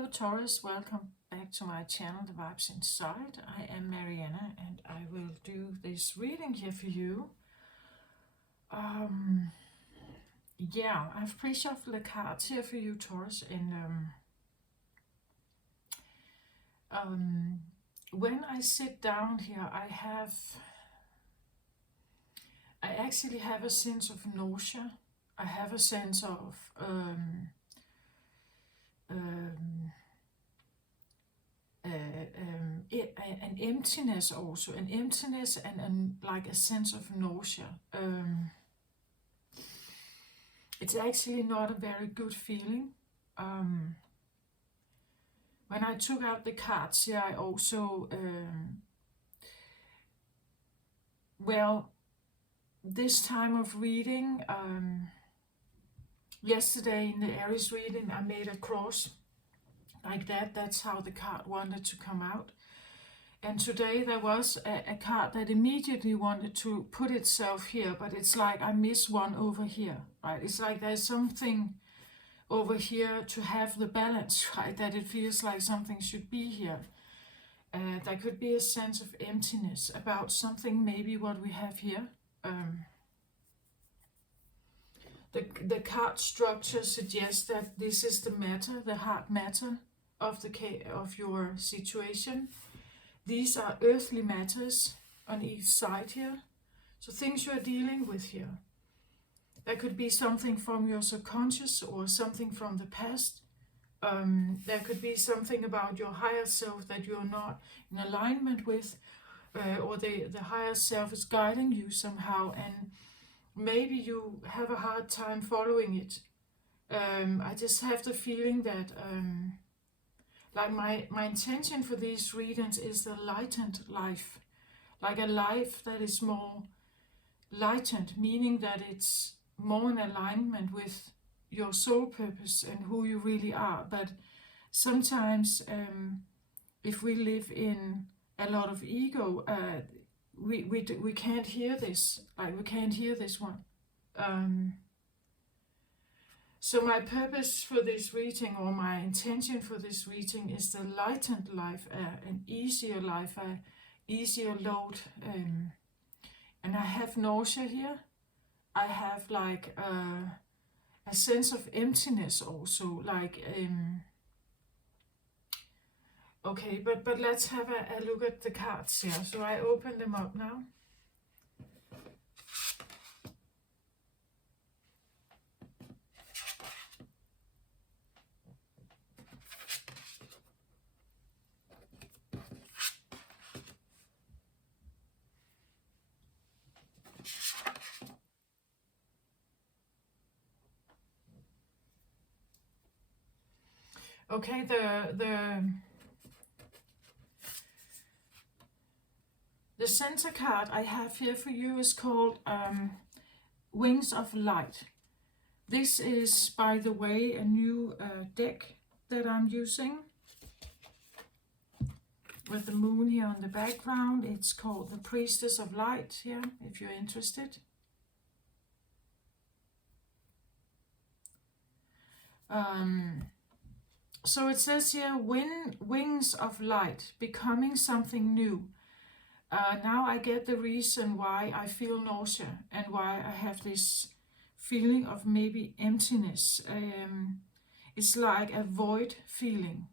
Hello Taurus, welcome back to my channel, The Vibes Inside. I am Mariana and I will do this reading here for you. Yeah, I've pre-shuffled the cards here for you, Taurus, and when I sit down here, I actually have a sense of nausea. I have a sense of an emptiness also, an emptiness and like a sense of nausea. It's actually not a very good feeling. When I took out the cards here, I also, well, this time of reading, yesterday in the Aries reading, I made a cross like that. That's how the card wanted to come out. And today there was a card that immediately wanted to put itself here, but it's like I miss one over here, right? It's like there's something over here to have the balance, right? That it feels like something should be here. There could be a sense of emptiness about something, maybe what we have here. The card structure suggests that this is the matter, the heart matter of your situation. These are earthly matters on each side here. So things you're dealing with here. There could be something from your subconscious or something from the past. There could be something about your higher self that you're not in alignment with, or the higher self is guiding you somehow, and maybe you have a hard time following it. I just have the feeling that like my intention for these readings is the lightened life, like a life that is more lightened, meaning that it's more in alignment with your soul purpose and who you really are. But sometimes if we live in a lot of ego, we can't hear this, like we can't hear this one. So my purpose for this reading, or my intention for this reading, is the lightened life, an easier life, an easier load. And I have nausea here. I have like a sense of emptiness also. Like, okay, but let's have a look at the cards here. So I open them up now. Okay, the center card I have here for you is called Wings of Light. This is, by the way, a new deck that I'm using with the moon here on the background. It's called the Priestess of Light here, if you're interested. So it says here, wings of light, becoming something new. Now I get the reason why I feel nausea and why I have this feeling of maybe emptiness. It's like a void feeling,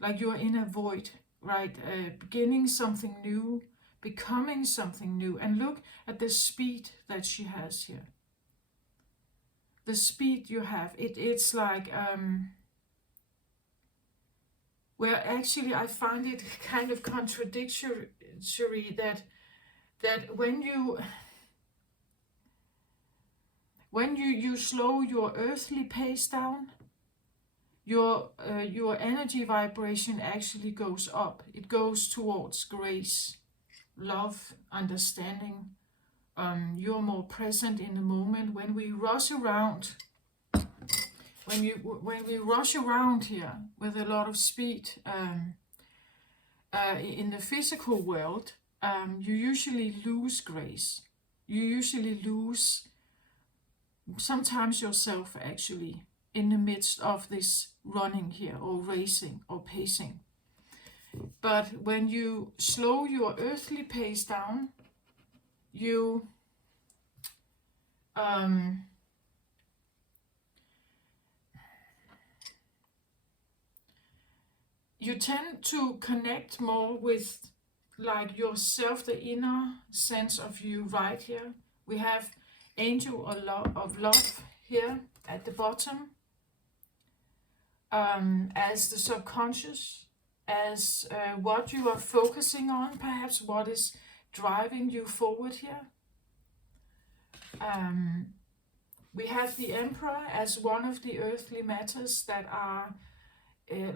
like you're in a void, right? Beginning something new, becoming something new. And look at the speed that she has here. The speed you have, it's like, well, actually I find it kind of contradictory that when you slow your earthly pace down, your energy vibration actually goes up. It goes towards grace, love, understanding. You're more present in the moment. When we rush around, when we rush around here with a lot of speed in the physical world, you usually lose grace. You usually lose sometimes yourself, actually. in the midst of this running here, or racing, or pacing. But when you slow your earthly pace down, you you tend to connect more with like yourself, the inner sense of you right here. We have angel of love here at the bottom, as the subconscious, as what you are focusing on, perhaps what is driving you forward here. We have the Emperor as one of the earthly matters that are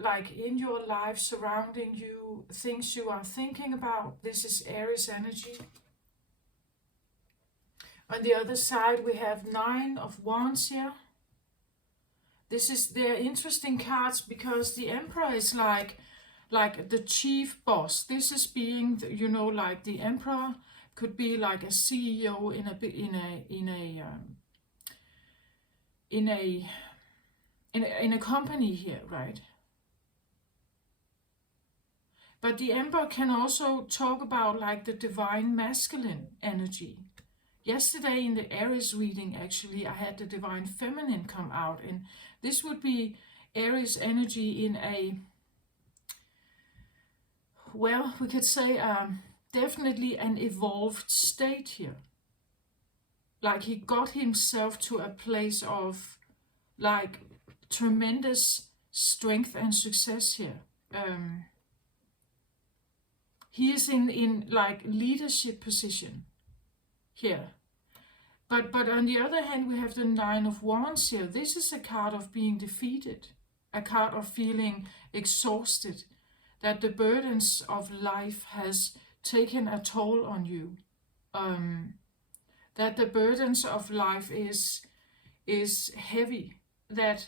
like in your life, surrounding you, things you are thinking about. This is Aries energy. On the other side, we have Nine of Wands here. They're interesting cards because the Emperor is like the chief boss. This is being, you know, like the Emperor could be like a CEO in a company here, right? But the Emperor can also talk about like the divine masculine energy. Yesterday in the Aries reading, actually, I had the divine feminine come out, and this would be Aries energy in a, well, we could say definitely an evolved state here. Like he got himself to a place of like tremendous strength and success here. He is in like leadership position here. But on the other hand, we have the Nine of Wands here. This is a card of being defeated, a card of feeling exhausted, that the burdens of life has taken a toll on you, that the burdens of life is heavy, that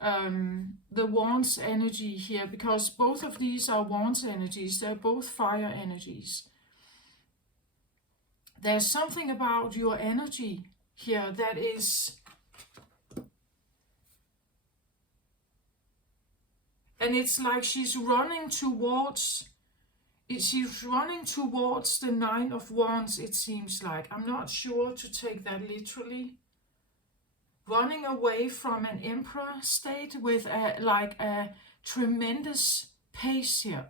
the Wands energy here, because both of these are Wands energies, they're both fire energies. There's something about your energy here that is, and it's like she's running towards the Nine of Wands, it seems like. I'm not sure to take that literally. Running away from an Emperor state with a tremendous pace here.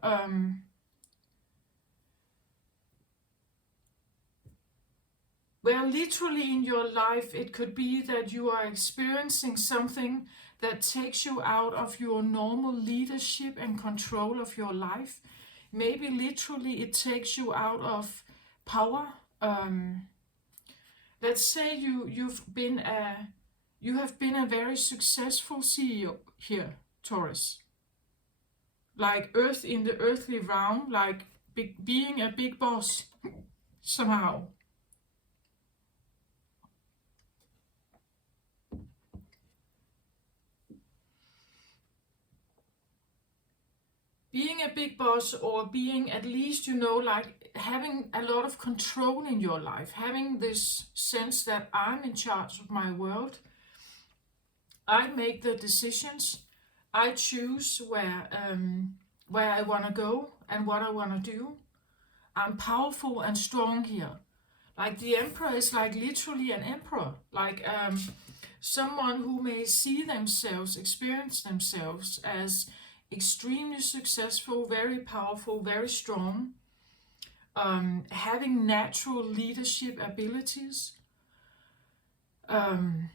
Well, literally in your life, it could be that you are experiencing something that takes you out of your normal leadership and control of your life. Maybe literally it takes you out of power. Let's say you have been a very successful CEO here, Taurus. Like Earth in the earthly realm, like being a big boss somehow. Being a big boss, or being at least, you know, like having a lot of control in your life, having this sense that I'm in charge of my world. I make the decisions. I choose where I want to go and what I want to do. I'm powerful and strong here. Like the Emperor is like literally an emperor, like someone who may see themselves, experience themselves as extremely successful, very powerful, very strong, having natural leadership abilities, and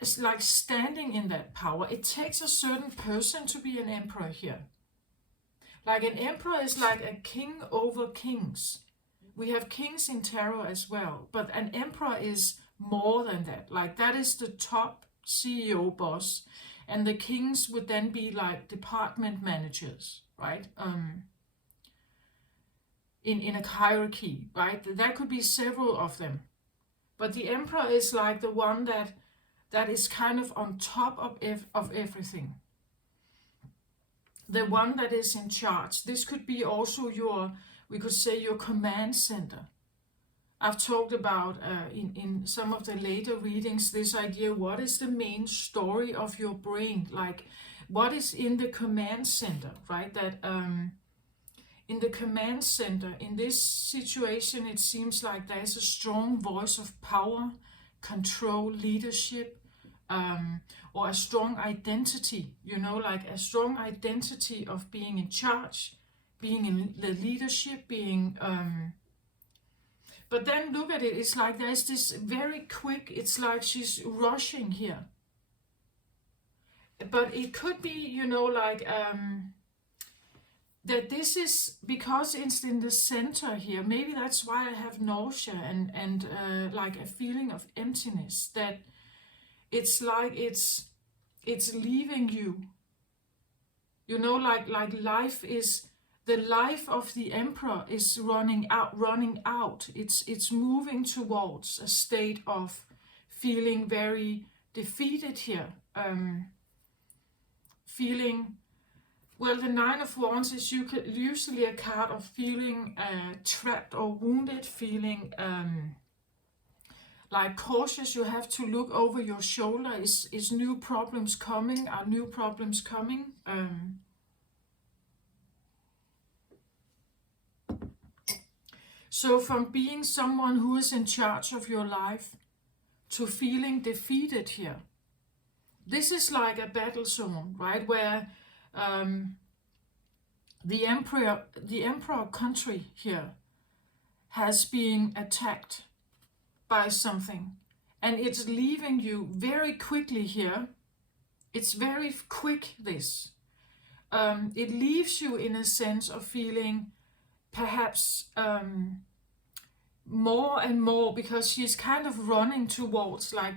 it's like standing in that power. It takes a certain person to be an emperor here. Like an emperor is like a king over kings. We have kings in tarot as well, but an emperor is more than that. Like that is the top CEO boss, and the kings would then be like department managers, right? In a hierarchy, right? There could be several of them, but the emperor is like the one that is kind of on top of everything. The one that is in charge. This could be also we could say your command center. I've talked about in some of the later readings this idea, what is the main story of your brain, like what is in the command center, right? That in the command center, in this situation, it seems like there's a strong voice of power, control, leadership, or a strong identity, like a strong identity of being in charge, being in the leadership, being but then look at it, it's like there's this very quick, it's like she's rushing here. But it could be, like that this is because it's in the center here. Maybe that's why I have nausea and like a feeling of emptiness, that it's like it's leaving you. Like life is, the life of the emperor is running out. It's moving towards a state of feeling very defeated here. Feeling, well, the Nine of Wands is usually a card of feeling trapped or wounded, feeling like cautious. You have to look over your shoulder. Is new problems coming? Are new problems coming? So from being someone who is in charge of your life to feeling defeated here. This is like a battle zone, right? Where the emperor country here has been attacked by something. And it's leaving you very quickly here. It's very quick, this. It leaves you in a sense of feeling perhaps more and more, because she's kind of running towards, like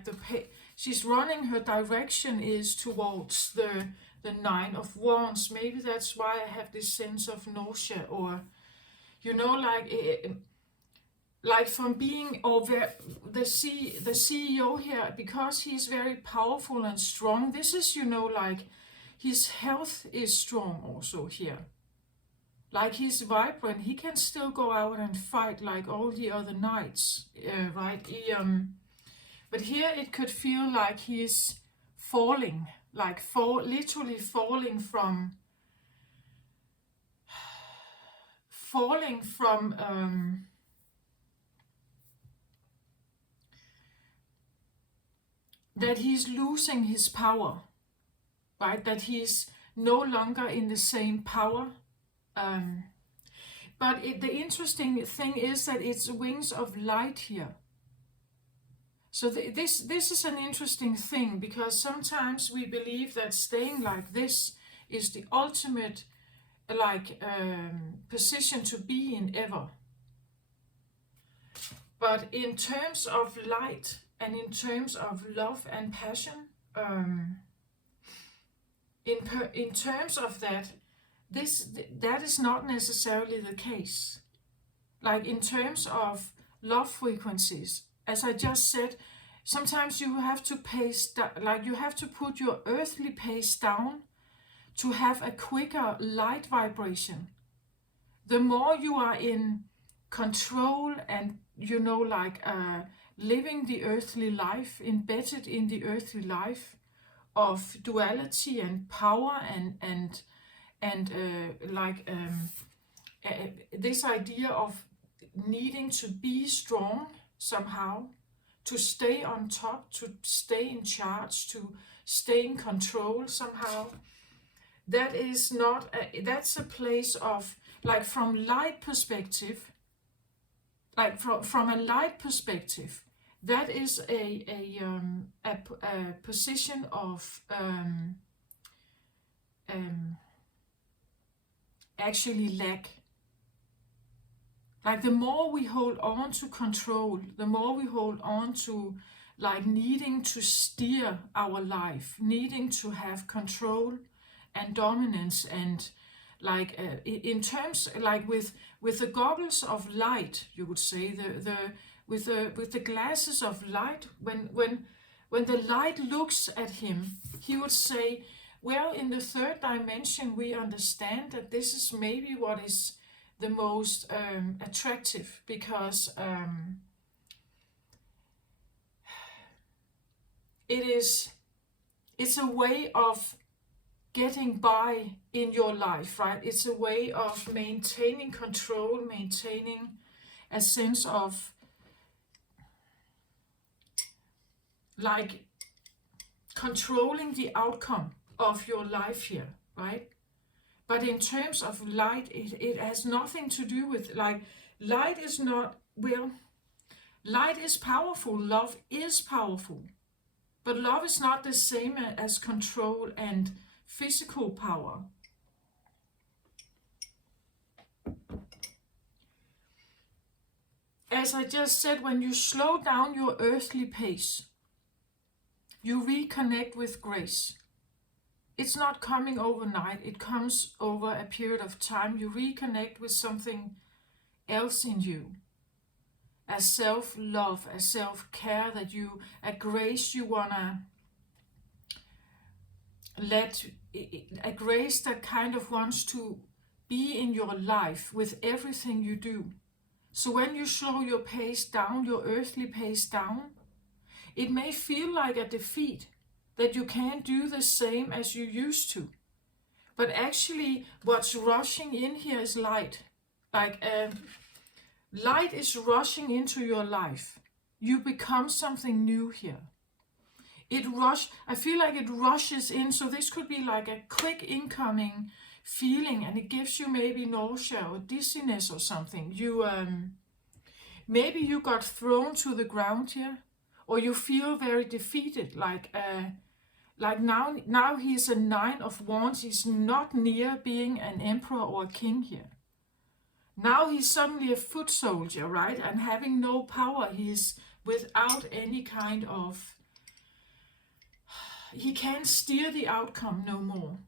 she's running, her direction is towards the Nine of Wands. Maybe that's why I have this sense of nausea, or like from being over the CEO here, because he's very powerful and strong. This is, like his health is strong also here. Like he's vibrant, he can still go out and fight like all the other knights, right? But here it could feel like he's falling, like literally falling from that he's losing his power, right? That he's no longer in the same power. But the interesting thing is that it's wings of light here. So this is an interesting thing, because sometimes we believe that staying like this is the ultimate position to be in ever. But in terms of light and in terms of love and passion, in terms of that, that is not necessarily the case. Like in terms of love frequencies, as I just said, sometimes you have to you have to put your earthly pace down to have a quicker light vibration. The more you are in control and living the earthly life, embedded in the earthly life of duality and power and this idea of needing to be strong somehow, to stay on top, to stay in charge, to stay in control somehow. That is not that's a place of, like, from light perspective, from a light perspective, that is a position of actually lack. Like the more we hold on to control, the more we hold on to like needing to steer our life, needing to have control and dominance, and in terms with the goggles of light, you would say, with the glasses of light, when the light looks at him, he would say, well, in the third dimension we understand that this is maybe what is the most attractive, because it's a way of getting by in your life, right? It's a way of maintaining control, maintaining a sense of like controlling the outcome of your life here, right? But in terms of light, it has nothing to do with, like, light is not, well, light is powerful, love is powerful, but love is not the same as control and physical power. As I just said, when you slow down your earthly pace, you reconnect with grace. It's not coming overnight, it comes over a period of time. You reconnect with something else in you. A self-love, a self-care, a grace you wanna let, a grace that kind of wants to be in your life with everything you do. So when you slow your pace down, your earthly pace down, it may feel like a defeat, that you can't do the same as you used to. But actually, what's rushing in here is light. Like light is rushing into your life. You become something new here. I feel like it rushes in. So this could be like a quick incoming feeling, and it gives you maybe nausea or dizziness or something. Maybe you got thrown to the ground here, or you feel very defeated, like now he's a 9 of Wands. He's not near being an emperor or a king here. Now he's suddenly a foot soldier, right? And having no power. He's without any kind of, he can't steer the outcome no more.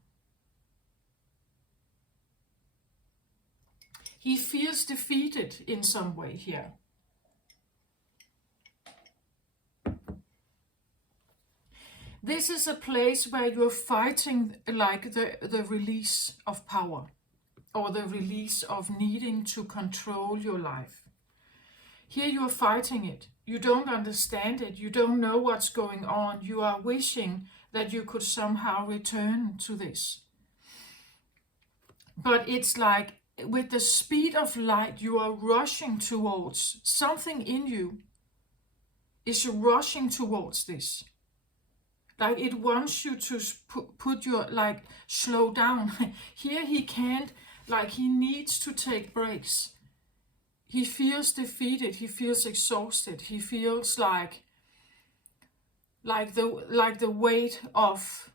He feels defeated in some way here. This is a place where you're fighting like the release of power, or the release of needing to control your life. Here you're fighting it. You don't understand it. You don't know what's going on. You are wishing that you could somehow return to this. But it's like with the speed of light, you are rushing towards something in you is rushing towards this. Like it wants you to put your, like, slow down. Here he can't, like he needs to take breaks. He feels defeated. He feels exhausted. He feels like the weight of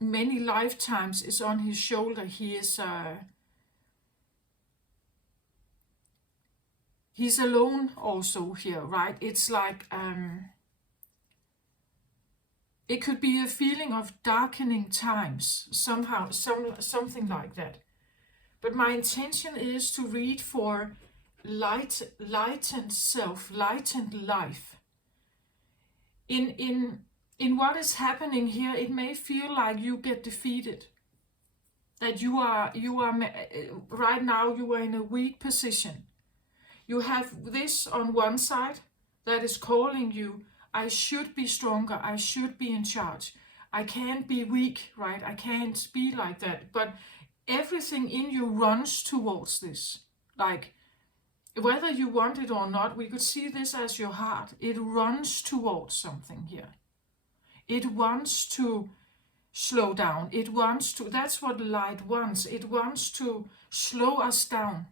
many lifetimes is on his shoulder. He's alone also here, right? It's like it could be a feeling of darkening times, somehow, something like that. But my intention is to read for lightened self, lightened life. In what is happening here, it may feel like you get defeated. That you are right now you are in a weak position. You have this on one side that is calling you, I should be stronger, I should be in charge. I can't be weak, right? I can't be like that. But everything in you runs towards this. Like, whether you want it or not, we could see this as your heart. It runs towards something here. It wants to slow down. It wants to, that's what light wants. It wants to slow us down.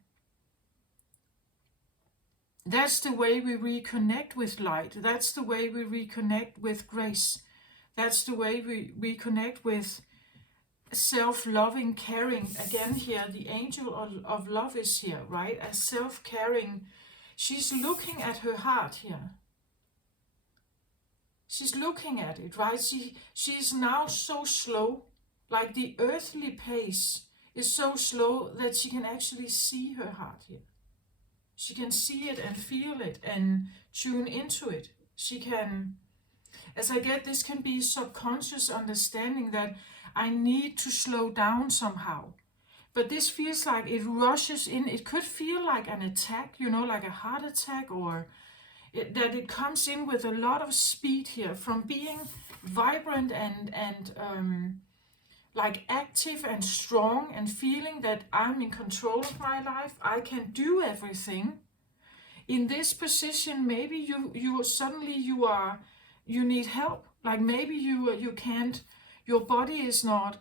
That's the way we reconnect with light. That's the way we reconnect with grace. That's the way we reconnect with self-loving, caring. Again here, the angel of love is here, right? A self-caring. She's looking at her heart here. She's looking at it, right? She's now so slow, like the earthly pace is so slow that she can actually see her heart here. She can see it and feel it and tune into it. She can, as I get, this can be subconscious understanding that I need to slow down somehow. But this feels like it rushes in. It could feel like an attack, like a heart attack, or that it comes in with a lot of speed here, from being vibrant and like active and strong, and feeling that I'm in control of my life, I can do everything. In this position, maybe you suddenly you need help. Like maybe you can't, your body is not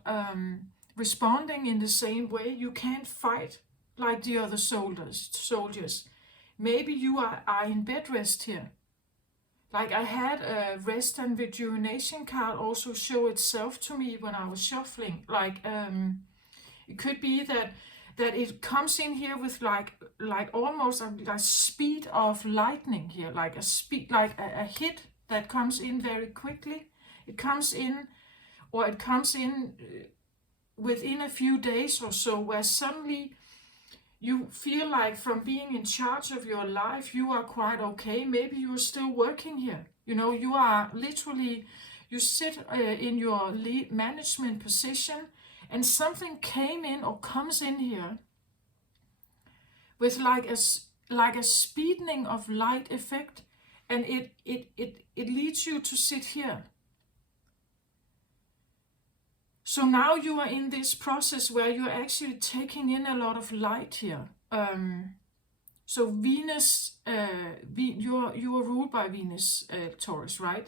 responding in the same way. You can't fight like the other soldiers. Maybe you are in bed rest here. Like I had a rest and rejuvenation card also show itself to me when I was shuffling. Like it could be that it comes in here with like almost a speed of lightning here, like a speed, like a hit that comes in very quickly. It comes in, or it comes in within a few days or so, where suddenly you feel like from being in charge of your life, you are quite okay. Maybe you are still working here. You know, you are literally, you sit in your lead management position, and something came in or comes in here with like a speedening of light effect, and it leads you to sit here. So now you are in this process where you're actually taking in a lot of light here. So Venus, you are ruled by Venus, Taurus, right?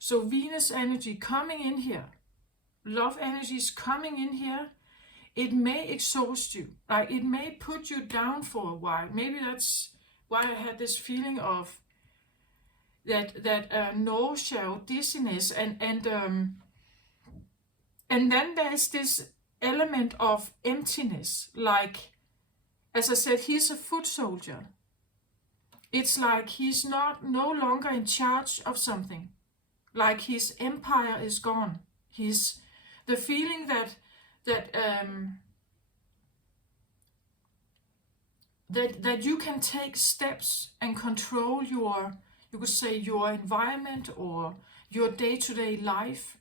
So Venus energy coming in here, love energy is coming in here. It may exhaust you, like it may put you down for a while. Maybe that's why I had this feeling of that nausea or dizziness, and then there's this element of emptiness. Like, as I said, he's a foot soldier. It's like he's no longer in charge of something. Like his empire is gone. He's the feeling that you can take steps and control your, you could say, your environment or your day-to-day life.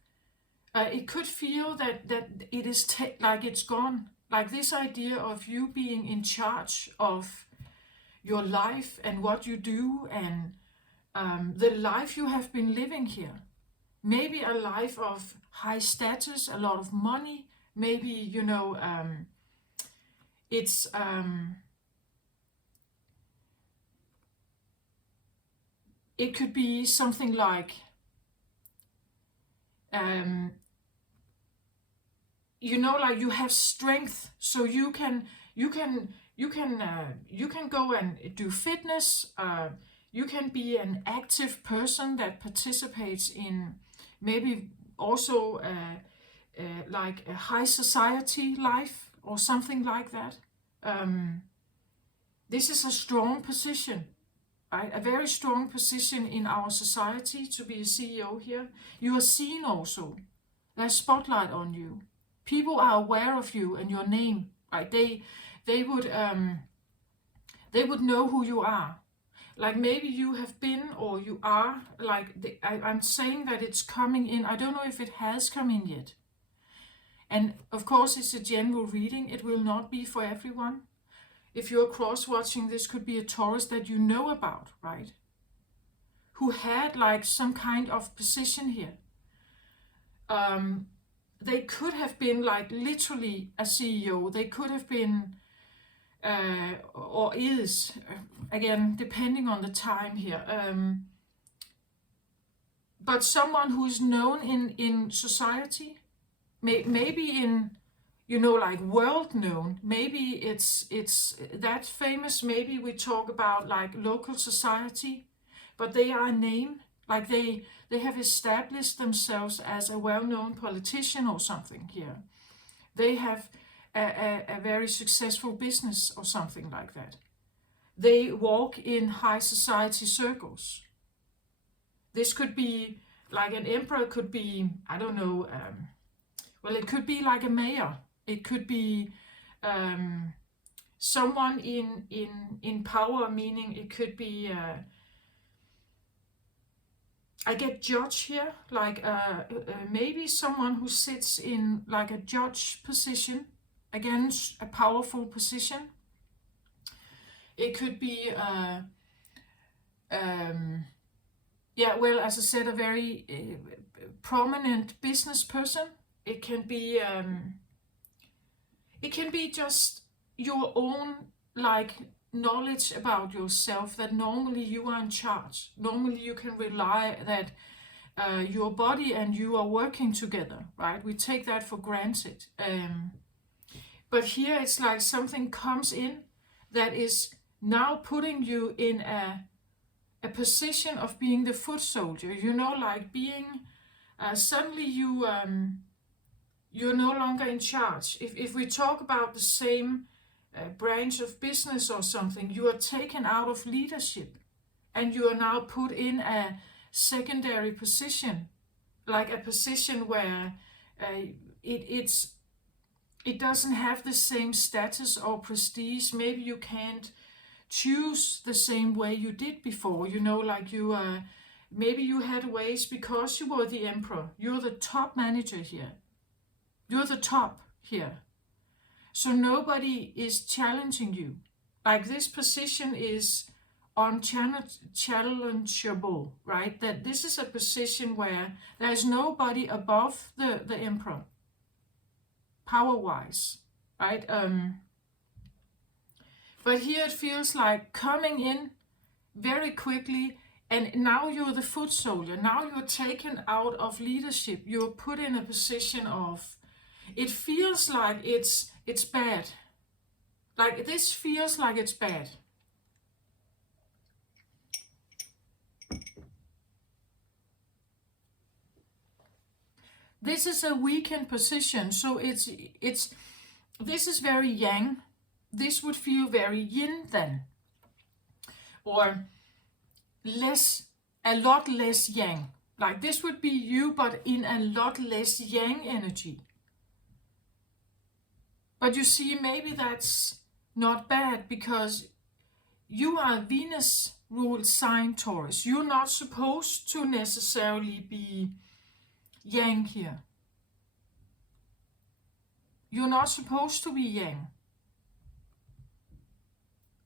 It could feel that it is like it's gone. Like this idea of you being in charge of your life and what you do, and the life you have been living here. Maybe a life of high status, a lot of money. Maybe, you know, it's it could be something like you know, like you have strength, so you can go and do fitness. You can be an active person that participates in maybe also like a high society life or something like that. This is a strong position, right? A very strong position in our society to be a CEO here. You are seen also. There's spotlight on you. People are aware of you and your name. Right? They would know who you are. Like maybe you have been, or you are, like I'm saying that it's coming in. I don't know if it has come in yet. And of course it's a general reading. It will not be for everyone. If you're cross-watching, this could be a Taurus that you know about, right? Who had like some kind of position here. They could have been like literally a CEO. They could have been, or is, again, depending on the time here. But someone who is known in society, maybe in, you know, like world known. Maybe it's that famous. Maybe we talk about like local society, but they are a name. Like they have established themselves as a well-known politician or something here. They have a very successful business or something like that. They walk in high society circles. This could be like an emperor, could be, I don't know, well, it could be like a mayor. It could be someone in power, meaning it could be, I get judge here, like maybe someone who sits in like a judge position, again, a powerful position. It could be Yeah, well, as I said, a very prominent business person. It can be just your own like knowledge about yourself, that normally you are in charge. Normally you can rely that your body and you are working together, right? We take that for granted. But here it's like something comes in that is now putting you in a position of being the foot soldier, like being suddenly you're no longer in charge. If we talk about the same branch of business or something, you are taken out of leadership and you are now put in a secondary position, like a position where it doesn't have the same status or prestige. Maybe you can't choose the same way you did before, like you maybe you had ways because you were the emperor. You're the top manager here. You're the top here. So nobody is challenging you. Like this position is unchallengeable, right? That this is a position where there's nobody above the emperor, power-wise, right? But here it feels like coming in very quickly, and now you're the foot soldier. Now you're taken out of leadership. You're put in a position of, it feels like it's bad. Like this feels like it's bad. This is a weakened position, so this is very yang. This would feel very yin then, or a lot less yang. Like this would be you, but in a lot less yang energy. But you see, maybe that's not bad, because you are a Venus ruled sign, Taurus. You're not supposed to necessarily be yang here. You're not supposed to be yang.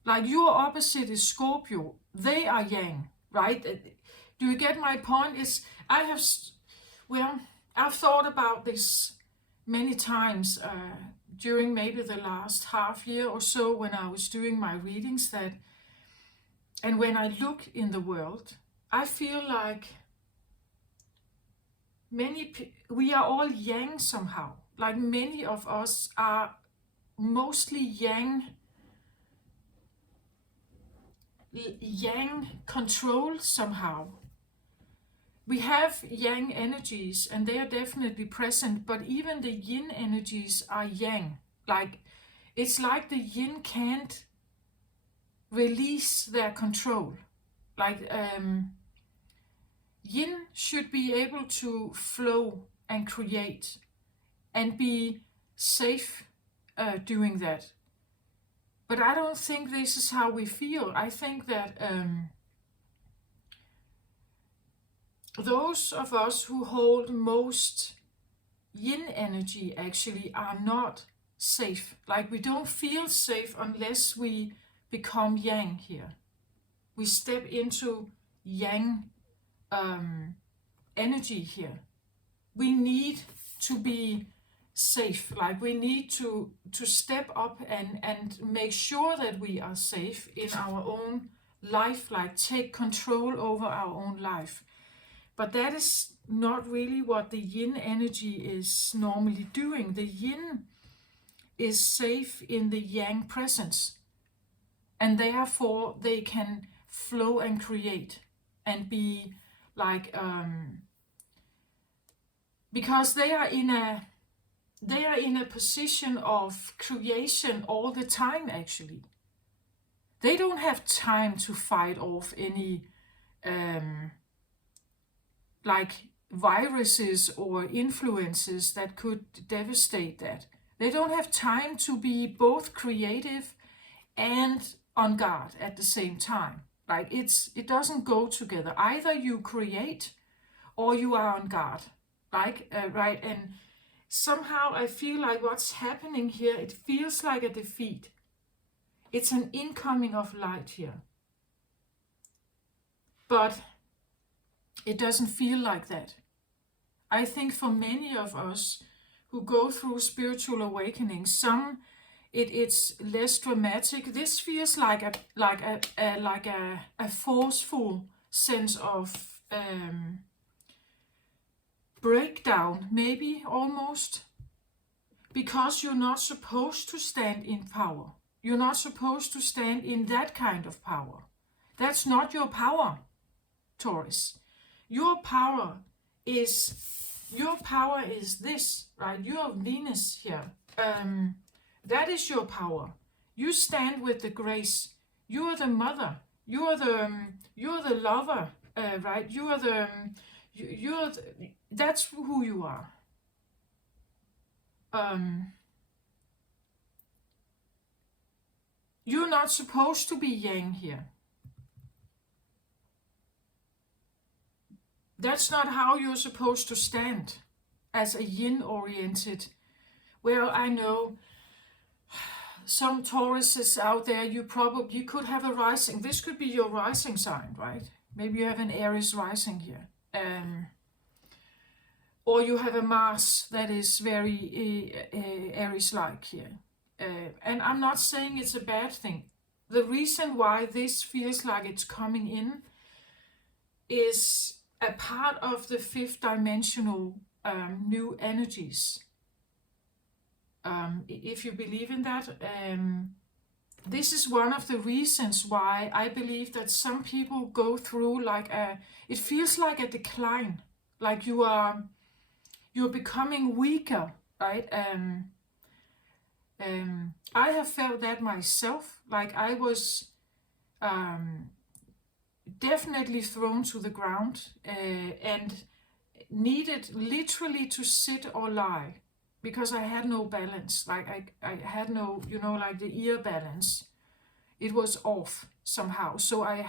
Like your opposite is Scorpio. They are yang, right? Do you get my point? I've thought about this many times during maybe the last half year or so when I was doing my readings, and when I look in the world, I feel like we are all yang somehow. Like many of us are mostly yang controlled somehow. We have yang energies and they are definitely present, but even the yin energies are yang. Like it's like the yin can't release their control. Like yin should be able to flow and create and be safe doing that. But I don't think this is how we feel. I think that those of us who hold most yin energy actually are not safe. Like we don't feel safe unless we become yang here. We step into yang energy here. We need to be safe. Like we need to step up and make sure that we are safe in our own life, like take control over our own life. But that is not really what the yin energy is normally doing. The yin is safe in the yang presence, and therefore they can flow and create and be like because they are in a position of creation all the time. Actually, they don't have time to fight off any like viruses or influences that could devastate that. They don't have time to be both creative and on guard at the same time. Like it doesn't go together. Either you create or you are on guard. Like right, and somehow I feel like what's happening here, it feels like a defeat. It's an incoming of light here. but it doesn't feel like that. I think for many of us who go through spiritual awakening, it's less dramatic. This feels like a forceful sense of breakdown, maybe almost, because you're not supposed to stand in power. You're not supposed to stand in that kind of power. That's not your power, Taurus. Your power is this, right? You're Venus here. That is your power. You stand with the grace. You are the mother. You are the lover, right? You are that's who you are. You're not supposed to be yang here. That's not how you're supposed to stand as a yin-oriented. Well, I know some Tauruses out there, you could have a rising. This could be your rising sign, right? Maybe you have an Aries rising here. Or you have a Mars that is very Aries-like here. And I'm not saying it's a bad thing. The reason why this feels like it's coming in is a part of the fifth dimensional new energies. If you believe in that, this is one of the reasons why I believe that some people go through it feels like a decline, like you're becoming weaker, right? I have felt that myself, like I was definitely thrown to the ground and needed literally to sit or lie because I had no balance. Like I had no, like the ear balance. It was off somehow. So I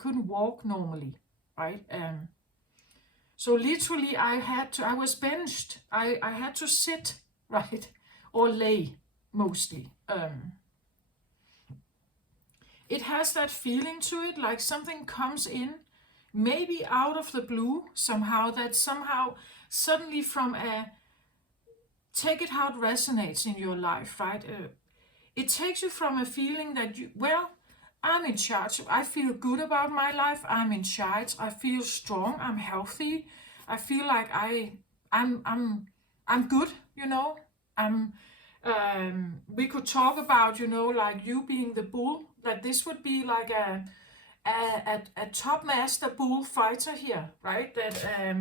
couldn't walk normally, right? So literally I was benched. I had to sit, right? Or lay, mostly. It has that feeling to it, like something comes in, maybe out of the blue somehow, that somehow suddenly take it how it resonates in your life, right? It takes you from a feeling that I'm in charge. I feel good about my life. I'm in charge. I feel strong. I'm healthy. I feel like I'm good, we could talk about, like you being the bull, that this would be like a top master bull fighter here, right? That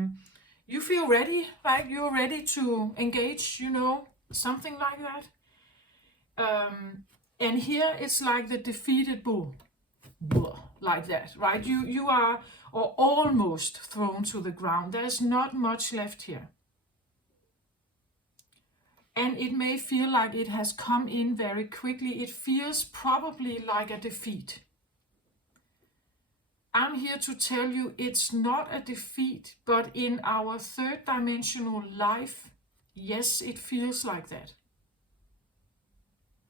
you feel ready, like you're ready to engage, something like that. And here it's like the defeated bull, like that, right? You are or almost thrown to the ground. There's not much left here. And it may feel like it has come in very quickly. It feels probably like a defeat. I'm here to tell you it's not a defeat, but in our third dimensional life, yes, it feels like that.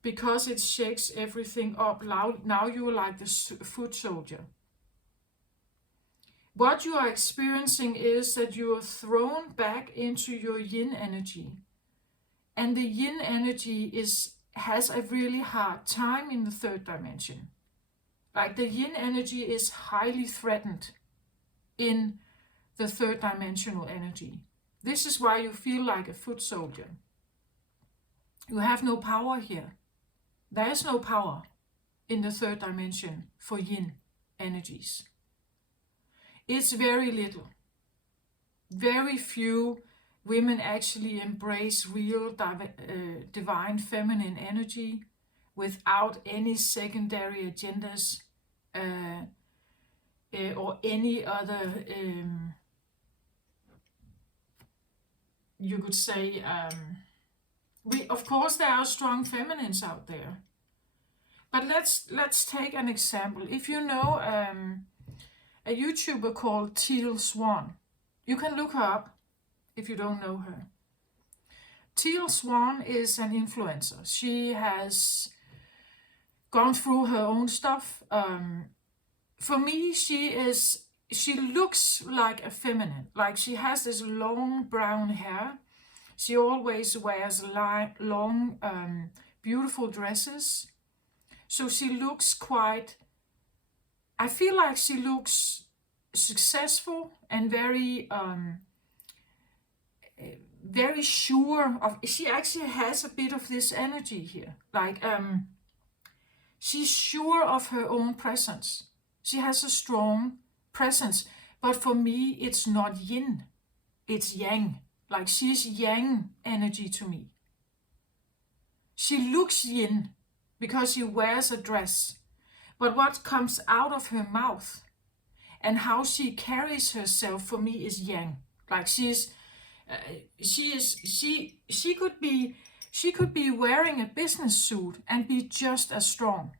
Because it shakes everything up. Now you're like the foot soldier. What you are experiencing is that you are thrown back into your yin energy. And the yin energy has a really hard time in the third dimension. Like the yin energy is highly threatened in the third dimensional energy. This is why you feel like a foot soldier. You have no power here. There is no power in the third dimension for yin energies. It's very little. Very few women actually embrace real divine feminine energy without any secondary agendas or any other, you could say, of course there are strong feminines out there. But let's take an example. If you know a YouTuber called Teal Swan, you can look her up if you don't know her. Teal Swan is an influencer. She has gone through her own stuff. For me, she is she looks like a feminine, like she has this long brown hair. She always wears long, beautiful dresses. So she looks quite, I feel like she looks successful and very sure of, she actually has a bit of this energy here. Like, she's sure of her own presence. She has a strong presence. But for me, it's not yin, it's yang. Like, she's yang energy to me. She looks yin because she wears a dress. But what comes out of her mouth and how she carries herself for me is yang. Like, she could be wearing a business suit and be just as strong.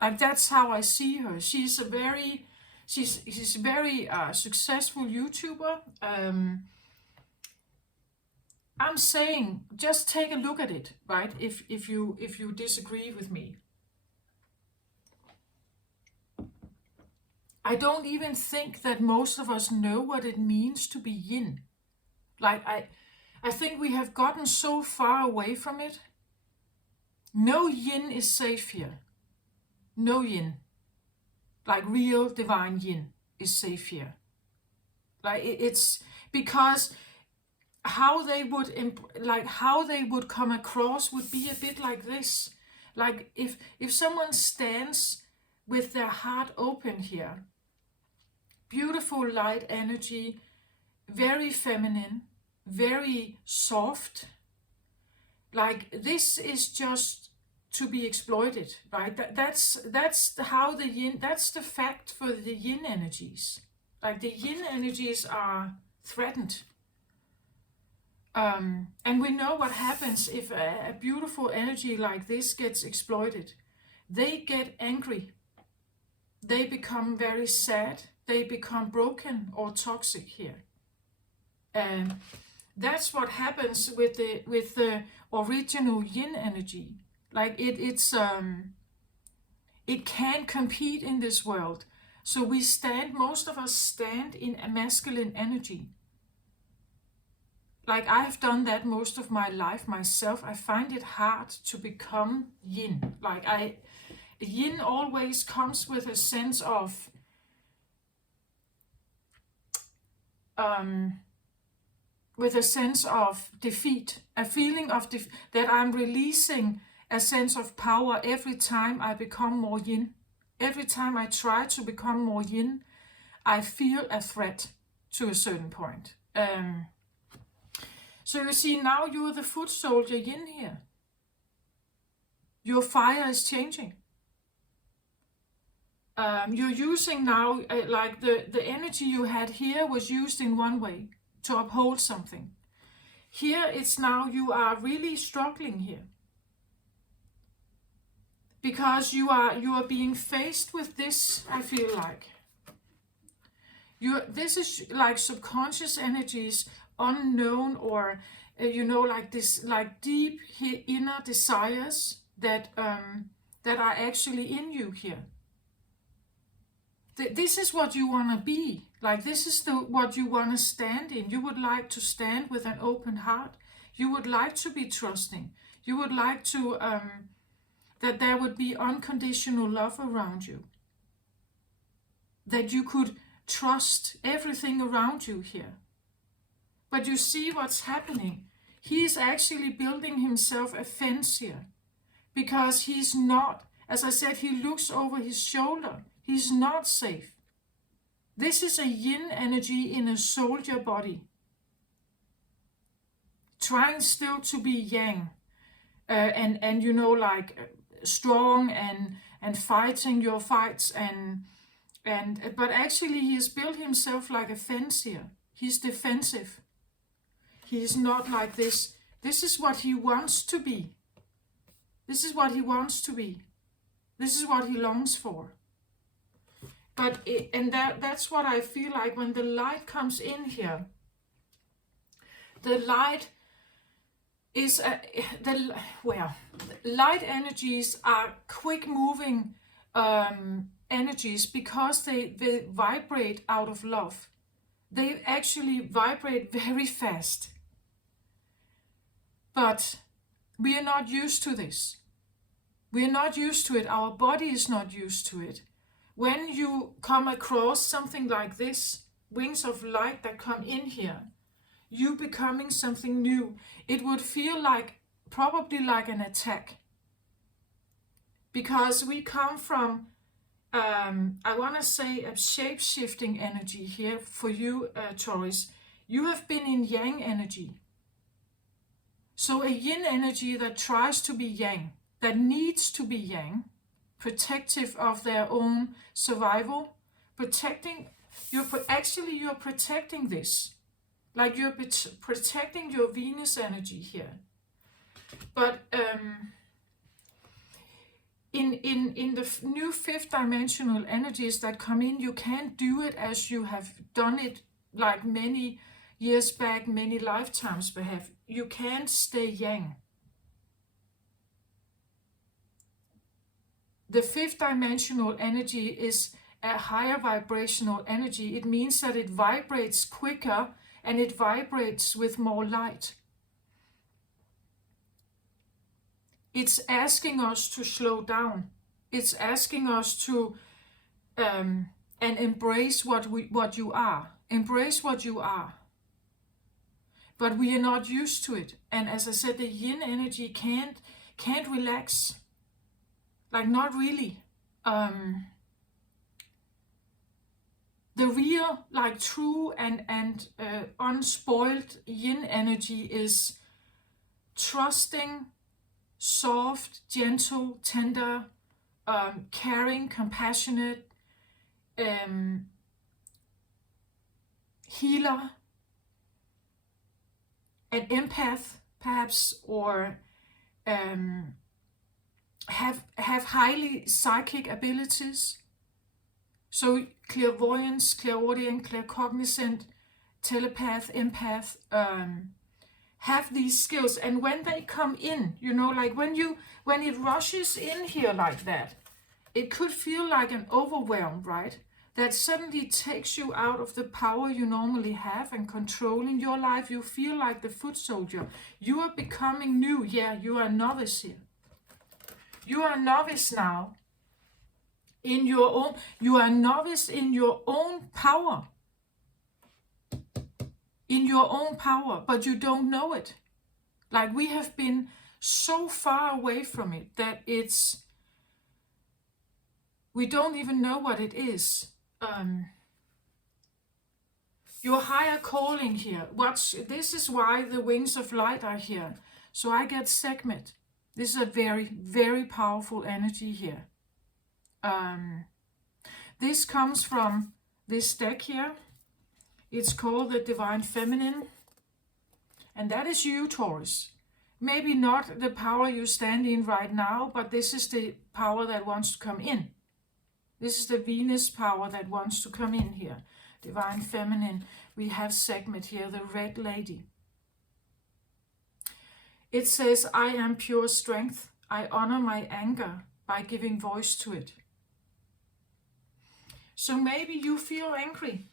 Like, that's how I see her. She's a very successful YouTuber. I'm saying, just take a look at it, right? If you disagree with me. I don't even think that most of us know what it means to be yin. Like, I think we have gotten so far away from it. No yin is safe here. No yin. Like, real divine yin is safe here. Like, it's because how they would come across would be a bit like this. Like, if someone stands with their heart open here, beautiful light energy, very feminine, very soft, like, this is just to be exploited, right? That's how the yin, that's the fact for the yin energies. Like, the yin energies are threatened. And we know what happens if a beautiful energy like this gets exploited. They get angry. They become very sad. They become broken or toxic here. And that's what happens with the original yin energy. Like, it can't compete in this world. So most of us stand in a masculine energy. Like, I've done that most of my life myself. I find it hard to become yin. Like, yin always comes with a sense of defeat, a feeling of that I'm releasing a sense of power every time I become more yin. Every time I try to become more yin, I feel a threat to a certain point. So you see, now you're the foot soldier yin here. Your fire is changing. You're using now, like the energy you had here was used in one way, to uphold something. Here it's now you are really struggling here. Because you are being faced with this, I feel like. This is like subconscious energies, unknown, or like this, like deep inner desires that are actually in you here. This is what you want to be. Like, this is what you want to stand in. You would like to stand with an open heart. You would like to be trusting. You would like to that there would be unconditional love around you. That you could trust everything around you here. But you see what's happening. He's actually building himself a fence here. Because he's not, as I said, he looks over his shoulder. He's not safe. This is a yin energy in a soldier body. Trying still to be yang. And like strong and fighting your fights but actually he has built himself like a fence here. He's defensive. He is not like this. This is what he wants to be. This is what he wants to be. This is what he longs for. That's what I feel like when the light comes in here. The light is light energies are quick moving energies, because they vibrate out of love, they actually vibrate very fast. But we are not used to this. We are not used to it. Our body is not used to it. When you come across something like this, wings of light that come in here, you becoming something new, it would feel like, probably like an attack. Because we come from, I want to say, a shape-shifting energy here for you, Taurus. You have been in yang energy. So a yin energy that tries to be yang, that needs to be yang, protective of their own survival, protecting, you're protecting this. Like you're protecting your Venus energy here. But in the new fifth dimensional energies that come in, you can't do it as you have done it like many years back, many lifetimes perhaps. You can't stay yang. The fifth dimensional energy is a higher vibrational energy. It means that it vibrates quicker and it vibrates with more light. It's asking us to slow down. It's asking us to and embrace what you are. Embrace what you are. But we are not used to it. And as I said, the yin energy can't relax. Like, not really. The real, like, true and unspoiled yin energy is trusting, soft, gentle, tender, caring, compassionate, healer, an empath perhaps, or have highly psychic abilities. So clairvoyance, clairaudient, claircognizant, telepath, empath, have these skills. And when they come in, you know, like when it rushes in here like that, it could feel like an overwhelm, right? That suddenly takes you out of the power you normally have and control in your life. You feel like the foot soldier. You are becoming new. Yeah, you are a novice here. You are a novice now in your own, you are a novice in your own power. In your own power, but you don't know it. Like, we have been so far away from it that we don't even know what it is. Your higher calling here. This is why the wings of light are here. So I get segment. This is a very, very powerful energy here. This comes from this deck here. It's called the Divine Feminine. And that is you, Taurus. Maybe not the power you stand in right now, but this is the power that wants to come in. This is the Venus power that wants to come in here. Divine Feminine. We have segment here, the Red Lady. It says, I am pure strength. I honor my anger by giving voice to it. So maybe you feel angry.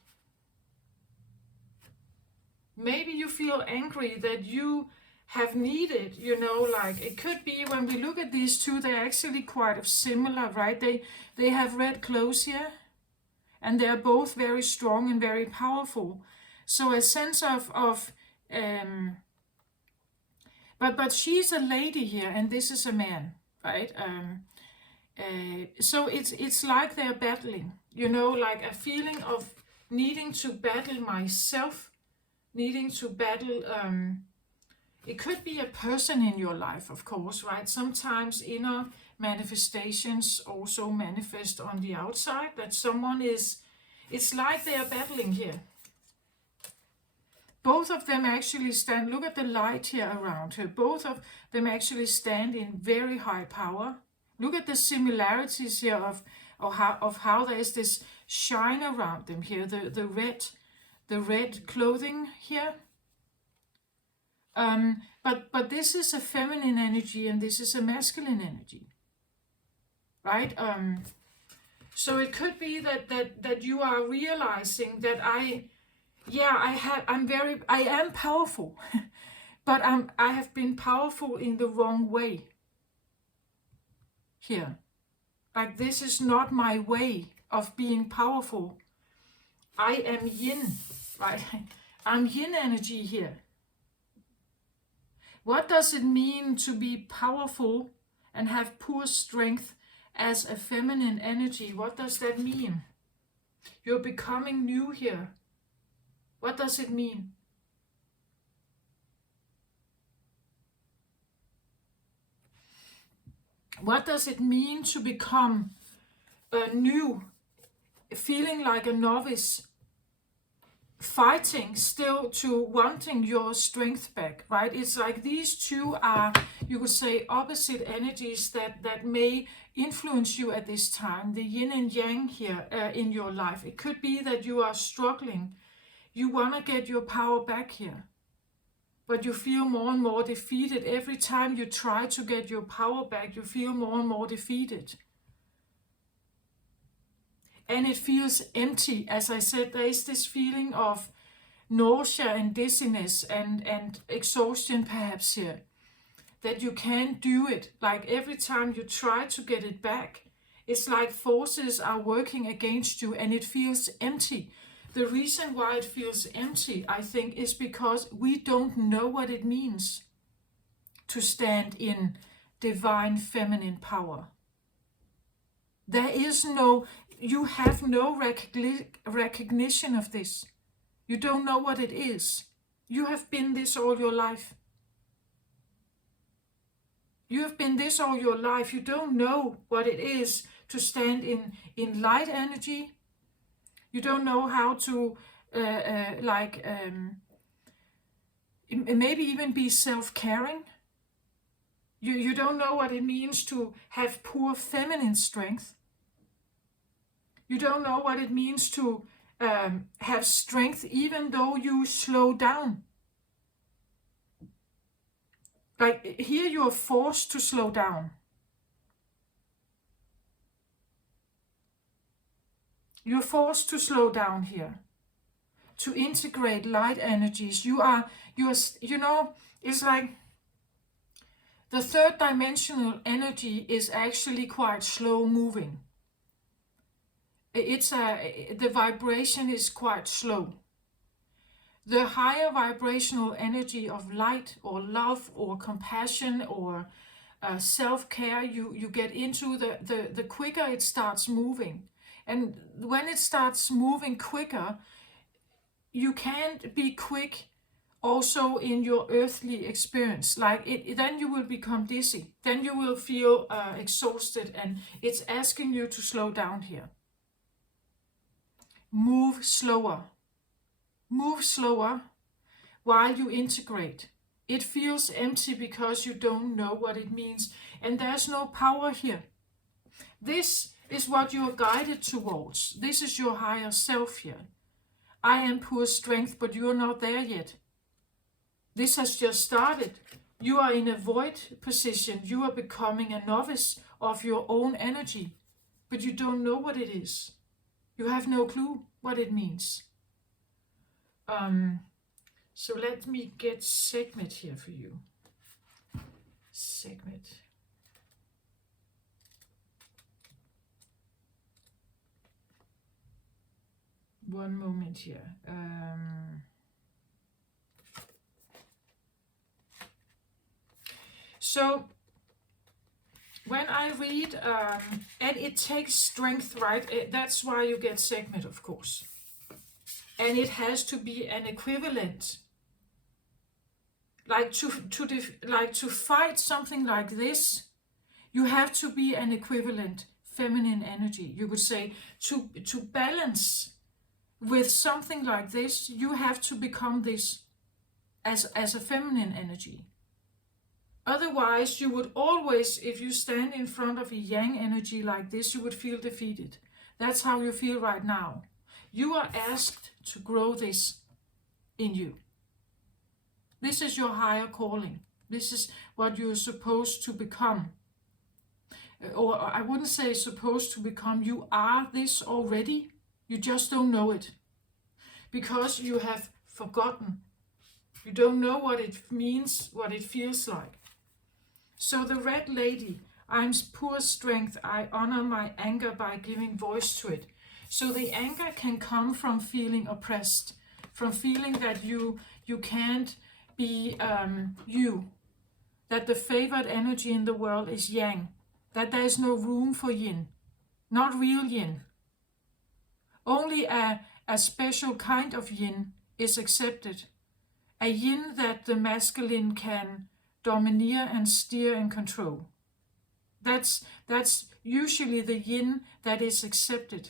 Maybe you feel angry that you have needed, you know, like it could be when we look at these two, they're actually quite similar, right? They have red clothes here, and they're both very strong and very powerful. So a sense but she's a lady here, and this is a man, right? So it's like they're battling, you know, like a feeling of needing to battle myself, needing to battle. It could be a person in your life, of course, right? Sometimes inner manifestations also manifest on the outside, that someone is, it's like they are battling here. Both of them actually stand, look at the light here around her. Both of them actually stand in very high power. Look at the similarities here of how there is this shine around them here, the red clothing here. But this is a feminine energy and this is a masculine energy, right? So it could be that you are realizing that I am powerful, but I have been powerful in the wrong way here. Like, this is not my way of being powerful. I am yin, right? I'm yin energy here. What does it mean to be powerful and have poor strength as a feminine energy? What does that mean? You're becoming new here. What does it mean? What does it mean to become new, feeling like a novice, fighting still to wanting your strength back, right? It's like these two are, you could say, opposite energies that may influence you at this time, the yin and yang here in your life. It could be that you are struggling. You want to get your power back here, but you feel more and more defeated. Every time you try to get your power back, you feel more and more defeated. And it feels empty. As I said, there is this feeling of nausea and dizziness and exhaustion perhaps here. That you can't do it. Like every time you try to get it back, it's like forces are working against you and it feels empty. The reason why it feels empty, I think, is because we don't know what it means to stand in divine feminine power. There is no, you have no recognition of this. You don't know what it is. You have been this all your life. You have been this all your life. You don't know what it is to stand in light energy. You don't know how to maybe even be self-caring. You don't know what it means to have poor feminine strength. You don't know what it means to have strength even though you slow down. Like here you are forced to slow down. You're forced to slow down here, to integrate light energies. You know, it's like the third dimensional energy is actually quite slow moving. The vibration is quite slow. The higher vibrational energy of light or love or compassion or self-care you get into, the quicker it starts moving. And when it starts moving quicker, you can't be quick also in your earthly experience. Like then you will become dizzy. Then you will feel exhausted, and it's asking you to slow down here. Move slower. Move slower while you integrate. It feels empty because you don't know what it means, and there's no power here. This is what you're guided towards. This is your higher self here. I am poor strength, but you're not there yet. This has just started. You are in a void position. You are becoming a novice of your own energy, but you don't know what it is. You have no clue what it means. So let me get Sekhmet here for you. Sekhmet. One moment here. So when I read, and it takes strength, right? That's why you get Sekhmet, of course. And it has to be an equivalent. Like to fight something like this, you have to be an equivalent feminine energy. You could say to balance with something like this, you have to become this as a feminine energy. Otherwise, you would always, if you stand in front of a yang energy like this, you would feel defeated. That's how you feel right now. You are asked to grow this in you. This is your higher calling. This is what you're supposed to become. or I wouldn't say supposed to become, you are this already. You just don't know it because you have forgotten. You don't know what it means, what it feels like. So the Red Lady, I'm poor strength, I honor my anger by giving voice to it. So the anger can come from feeling oppressed, from feeling that you can't be you, that the favored energy in the world is yang, that there is no room for yin, not real yin. Only a special kind of yin is accepted, a yin that the masculine can domineer and steer and control. That's usually the yin that is accepted.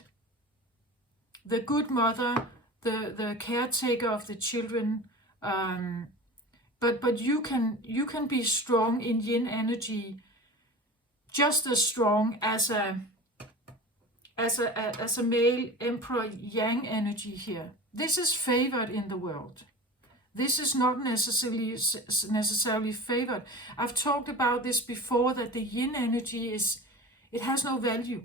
The good mother, the caretaker of the children, but you can be strong in yin energy, just as strong as a male emperor yang energy here. This is favored in the world. This is not necessarily favored. I've talked about this before, that the yin energy it has no value.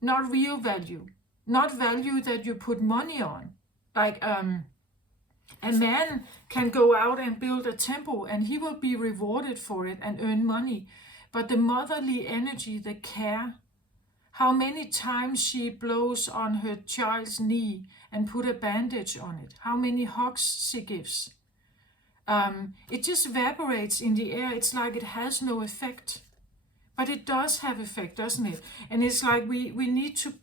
Not real value. Not value that you put money on. Like a man can go out and build a temple and he will be rewarded for it and earn money. But the motherly energy, the care, how many times she blows on her child's knee and put a bandage on it, how many hugs she gives. It just evaporates in the air. It's like it has no effect. But it does have effect, doesn't it? And it's like we need to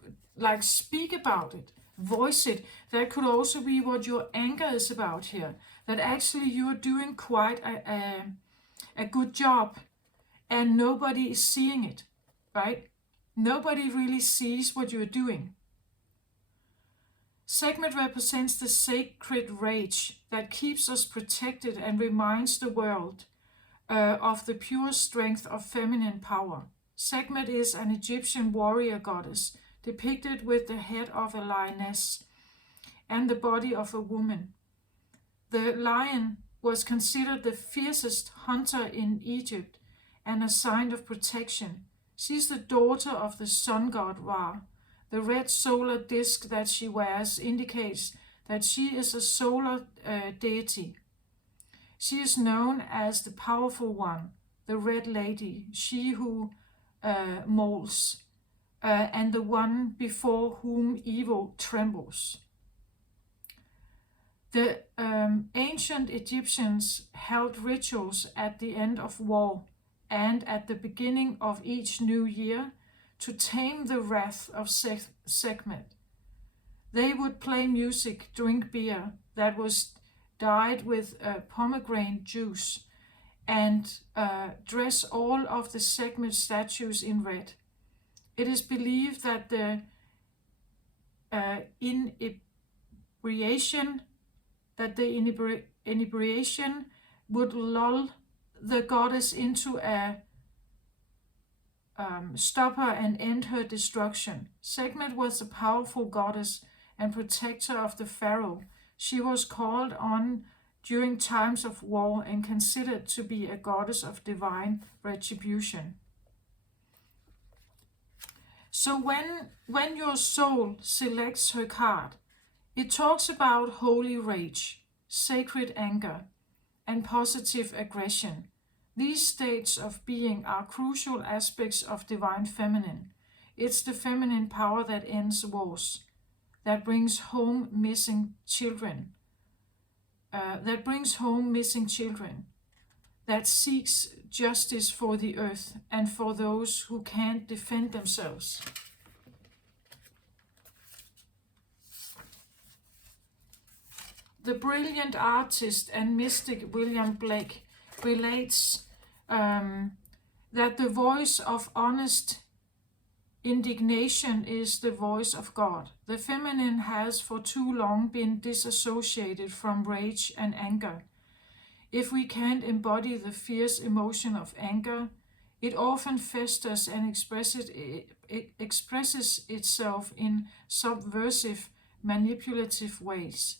speak about it, voice it. That could also be what your anger is about here. That actually you're doing quite a good job and nobody is seeing it, right? Nobody really sees what you're doing. Sekhmet represents the sacred rage that keeps us protected and reminds the world of the pure strength of feminine power. Sekhmet is an Egyptian warrior goddess depicted with the head of a lioness and the body of a woman. The lion was considered the fiercest hunter in Egypt and a sign of protection. She is the daughter of the sun god Ra. The red solar disk that she wears indicates that she is a solar deity. She is known as the powerful one, the Red Lady, she who molds, and the one before whom evil trembles. The ancient Egyptians held rituals at the end of war and at the beginning of each new year to tame the wrath of Sekhmet. They would play music, drink beer that was dyed with pomegranate juice, and dress all of the Sekhmet statues in red. It is believed that the inebriation would lull the goddess into a stop her and end her destruction. Sekhmet was a powerful goddess and protector of the pharaoh. She was called on during times of war and considered to be a goddess of divine retribution. So when your soul selects her card, it talks about holy rage, sacred anger, and positive aggression. These states of being are crucial aspects of divine feminine. It's the feminine power that ends wars, that brings home missing children, that seeks justice for the earth and for those who can't defend themselves. The brilliant artist and mystic William Blake relates that the voice of honest indignation is the voice of God. The feminine has for too long been disassociated from rage and anger. If we can't embody the fierce emotion of anger, it often festers and expresses itself in subversive, manipulative ways,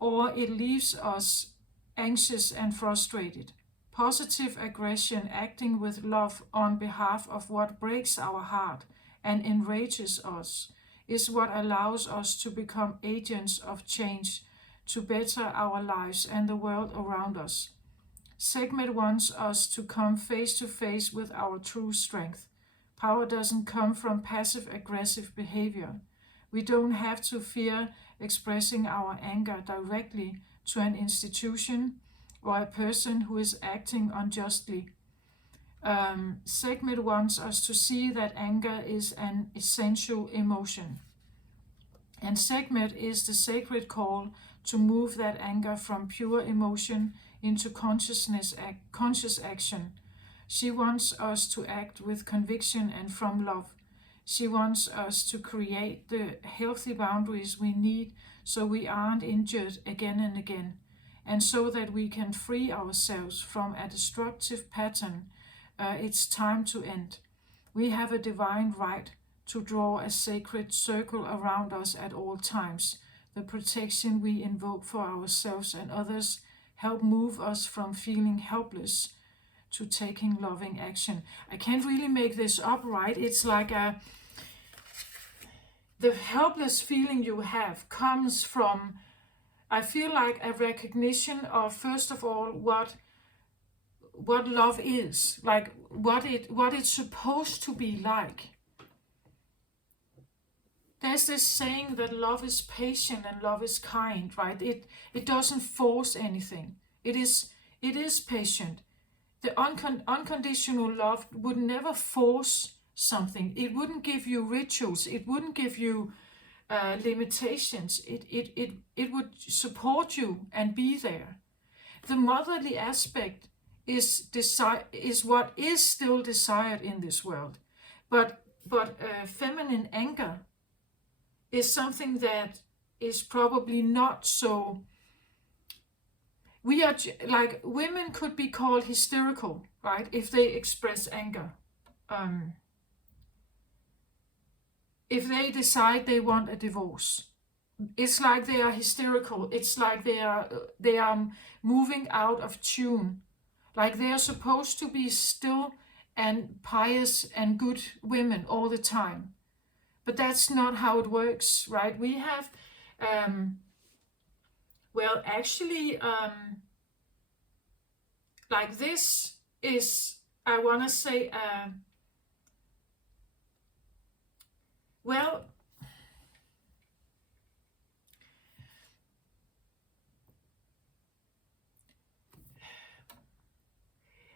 or it leaves us anxious and frustrated. Positive aggression acting with love on behalf of what breaks our heart and enrages us is what allows us to become agents of change to better our lives and the world around us. Sekhmet wants us to come face to face with our true strength. Power doesn't come from passive-aggressive behavior. We don't have to fear expressing our anger directly to an institution or a person who is acting unjustly. Sekhmet wants us to see that anger is an essential emotion. And Sekhmet is the sacred call to move that anger from pure emotion into conscious action. She wants us to act with conviction and from love. She wants us to create the healthy boundaries we need so we aren't injured again and again, and so that we can free ourselves from a destructive pattern. It's time to end. We have a divine right to draw a sacred circle around us at all times. The protection we invoke for ourselves and others help move us from feeling helpless to taking loving action. I can't really make this up, right? It's like the helpless feeling you have comes from, I feel like, a recognition of, first of all, what love is, like what it's supposed to be like. There's this saying that love is patient and love is kind, right? It doesn't force anything. It is patient. The unconditional love would never force something. It wouldn't give you rituals. It wouldn't give you limitations. It would support you and be there. The motherly aspect is what is still desired in this world, but feminine anger is something that is probably not so. We are like, women could be called hysterical, right, if they express anger. If they decide they want a divorce, it's like they are hysterical. It's like they are moving out of tune. Like they are supposed to be still and pious and good women all the time. But that's not how it works, right? We have, well, actually, like this is, I want to say, well,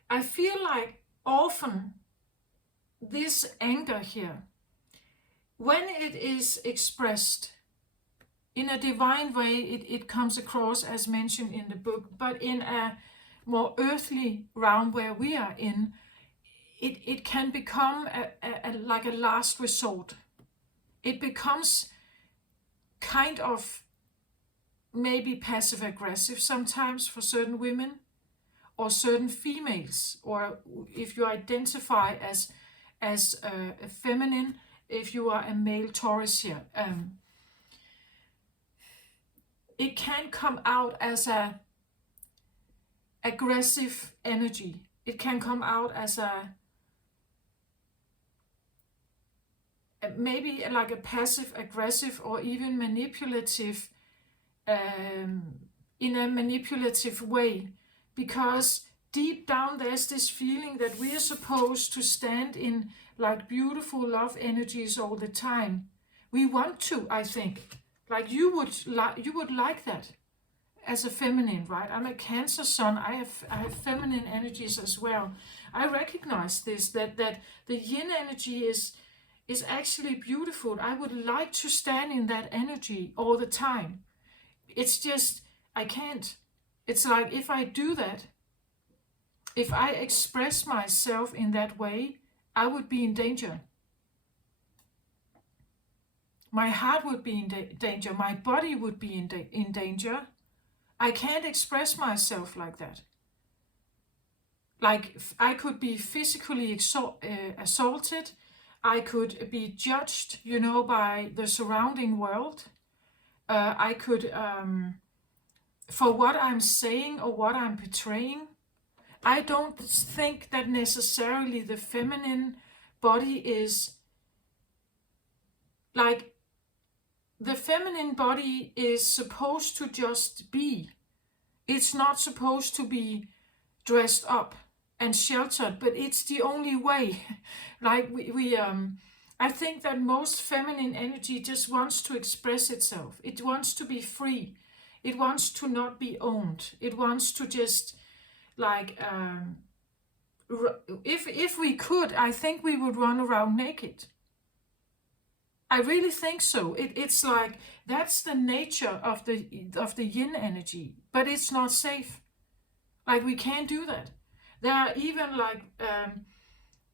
I feel like often this anger here, when it is expressed in a divine way, it comes across as mentioned in the book, but in a more earthly realm where we are in, it can become like a last resort. It becomes kind of maybe passive aggressive sometimes for certain women or certain females, or if you identify as a feminine, if you are a male Taurus here, it can come out as a aggressive energy. It can come out as maybe like a passive aggressive or even manipulative, in a manipulative way, because deep down there's this feeling that we are supposed to stand in like beautiful love energies all the time. We want to, I think, like you would like that as a feminine, right? I'm a Cancer sun. I have feminine energies as well. I recognize this, that the yin energy is actually beautiful. I would like to stand in that energy all the time. It's just I can't. It's like if I do that, if I express myself in that way, I would be in danger. My heart would be in danger. My body would be in danger. I can't express myself like that. Like I could be physically assaulted. I could be judged, by the surrounding world. I could, for what I'm saying or what I'm portraying. I don't think that necessarily the feminine body is like, the feminine body is supposed to just be. It's not supposed to be dressed up and sheltered, but it's the only way. Like I think that most feminine energy just wants to express itself. It wants to be free. It wants to not be owned. It wants to just like, if we could, I think we would run around naked. I really think so. It's like, that's the nature of the yin energy, but it's not safe. Like, we can't do that. There are even like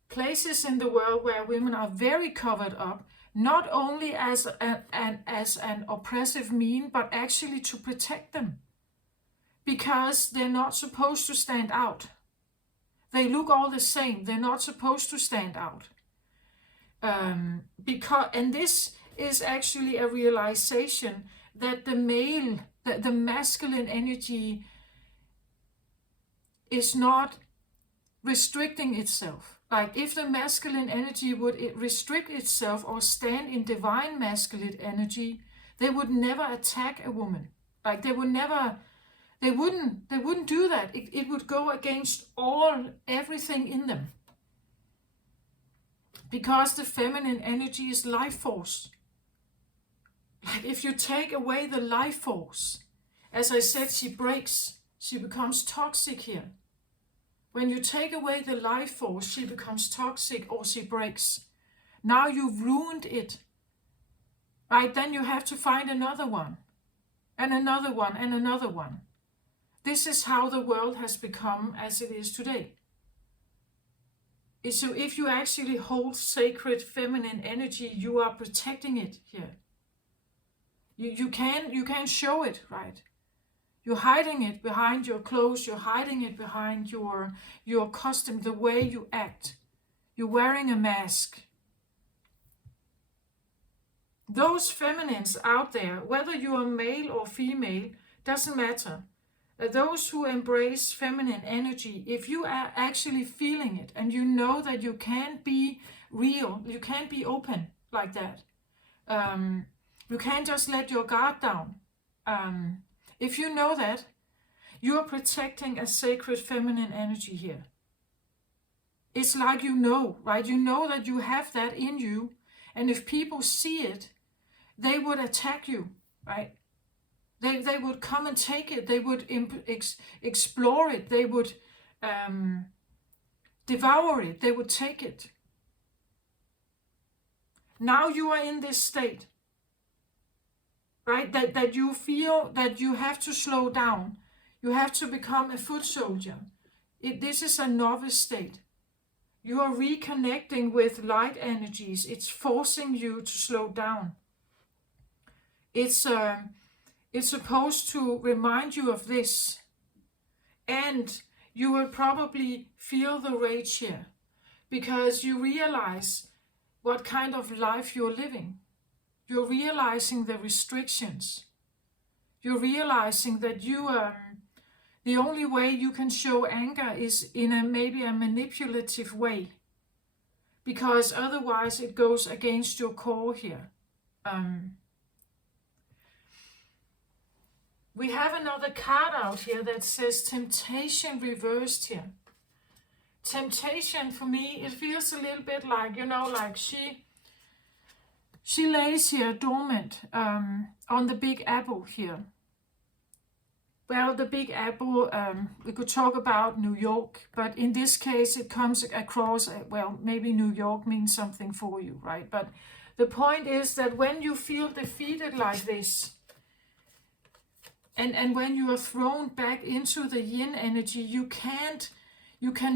places in the world where women are very covered up, not only as an oppressive mean, but actually to protect them, because they're not supposed to stand out. They look all the same. They're not supposed to stand out. And this is actually a realization that the masculine energy is not restricting itself. Like, if the masculine energy would restrict itself or stand in divine masculine energy, they would never attack a woman. Like, they wouldn't do that. It would go against everything in them. Because the feminine energy is life force. Like, if you take away the life force, as I said, she breaks. She becomes toxic here. When you take away the life force, she becomes toxic or she breaks. Now you've ruined it. Right? Then you have to find another one. And another one and another one. This is how the world has become as it is today. So if you actually hold sacred feminine energy, you are protecting it here. You can show it, right? You're hiding it behind your clothes. You're hiding it behind your costume, the way you act. You're wearing a mask. Those feminines out there, whether you are male or female, doesn't matter. Those who embrace feminine energy, if you are actually feeling it and you know that you can't be real, you can't be open like that. You can't just let your guard down. If you know that, you are protecting a sacred feminine energy here. It's like, you know, right? You know that you have that in you, and if people see it, they would attack you, right? They would come and take it. They would explore it. They would devour it. They would take it. Now you are in this state, right? That you feel that you have to slow down. You have to become a foot soldier. This is a novice state. You are reconnecting with light energies. It's forcing you to slow down. It's supposed to remind you of this. And you will probably feel the rage here, because you realize what kind of life you're living. You're realizing the restrictions. You're realizing that the only way you can show anger is in maybe a manipulative way, because otherwise it goes against your core here. We have another card out here that says temptation reversed here. Temptation, for me, it feels a little bit like, like she lays here dormant on the Big Apple here. Well, the Big Apple, we could talk about New York, but in this case it comes across, maybe New York means something for you, right? But the point is that when you feel defeated like this, and when you are thrown back into the yin energy, you can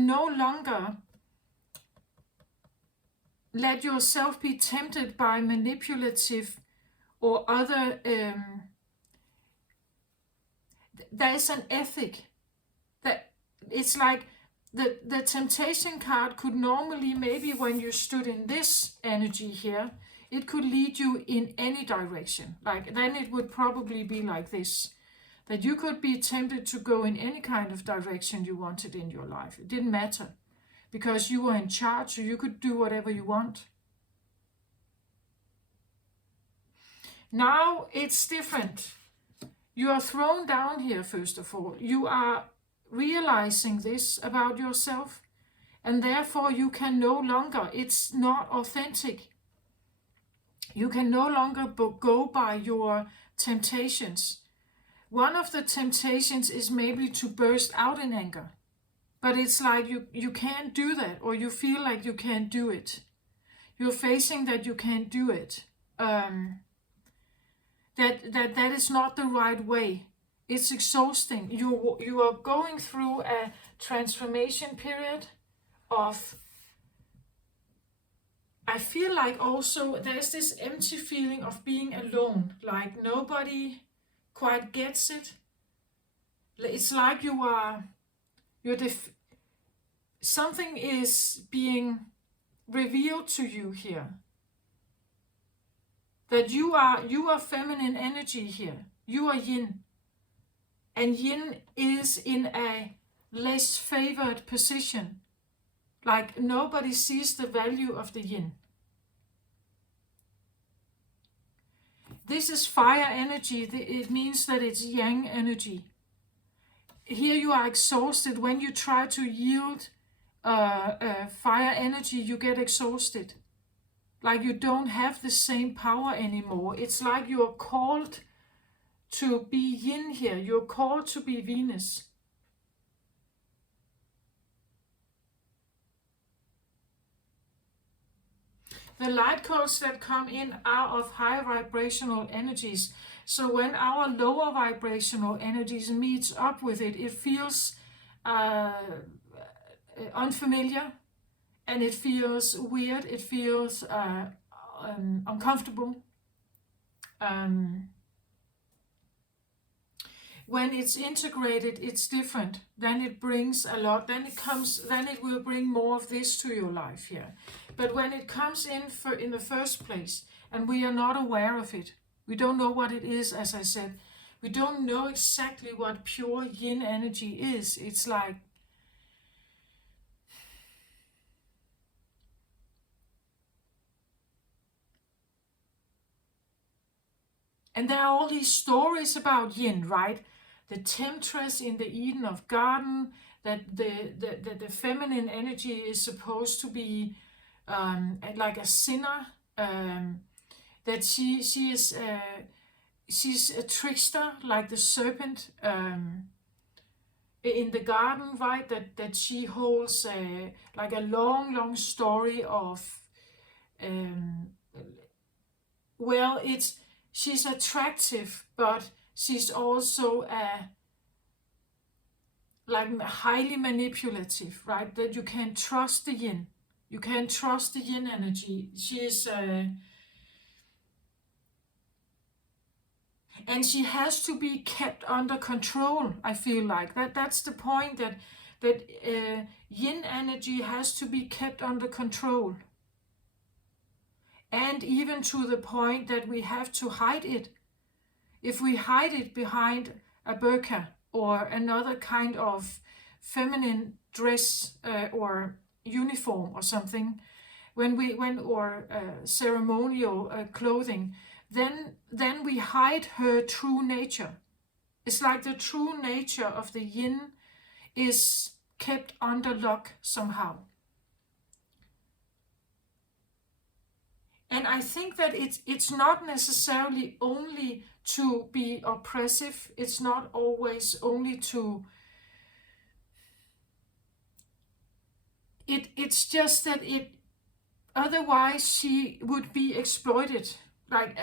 no longer let yourself be tempted by manipulative or other. There is an ethic that it's like the temptation card could normally, maybe when you stood in this energy here, it could lead you in any direction. Like, then it would probably be like this. That you could be tempted to go in any kind of direction you wanted in your life. It didn't matter because you were in charge, so you could do whatever you want. Now it's different. You are thrown down here, first of all. You are realizing this about yourself, and therefore you can no longer, it's not authentic. You can no longer go by your temptations. One of the temptations is maybe to burst out in anger, but it's like you can't do that, or you feel like you can't do it. You're facing that you can't do it. That is not the right way. It's exhausting. You are going through a transformation period of, I feel like also there's this empty feeling of being alone, like nobody quite gets it. It's like something is being revealed to you here. That you are feminine energy here. You are yin. And yin is in a less favored position. Like nobody sees the value of the yin. This is fire energy. It means that it's yang energy. Here you are exhausted. When you try to yield fire energy, you get exhausted. Like you don't have the same power anymore. It's like you're called to be yin here. You're called to be Venus. The light codes that come in are of high vibrational energies. So when our lower vibrational energies meets up with it, it feels unfamiliar. And it feels weird, it feels uncomfortable. When it's integrated, it's different. Then it brings a lot, then it will bring more of this to your life here. But when it comes in the first place, and we are not aware of it, we don't know what it is, as I said, we don't know exactly what pure yin energy is. It's like, and there are all these stories about yin, right? The temptress in the Eden of Garden, that the feminine energy is supposed to be like a sinner, that she's a trickster, like the serpent in the garden, right? That she holds like a long story of, well, she's attractive, but she's also like highly manipulative, right? That you can trust the yin. You can trust the yin energy. She's and she has to be kept under control. I feel like that's the point, that yin energy has to be kept under control. And even to the point that we have to hide it. If we hide it behind a burqa or another kind of feminine dress or uniform or something, or ceremonial clothing, then we hide her true nature. It's like the true nature of the yin is kept under lock somehow. And I think that it's not necessarily only to be oppressive. It's not always only to... It's just that otherwise she would be exploited. Like,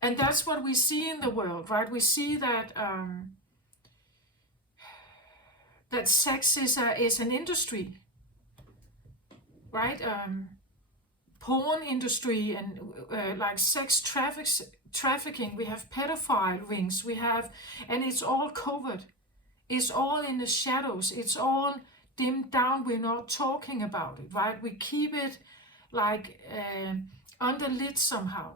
and that's what we see in the world, right? We see that that sex is an industry. Right, porn industry and like sex trafficking. We have pedophile rings. We have, and it's all covered. It's all in the shadows. It's all dimmed down. We're not talking about it, right? We keep it like under lid somehow.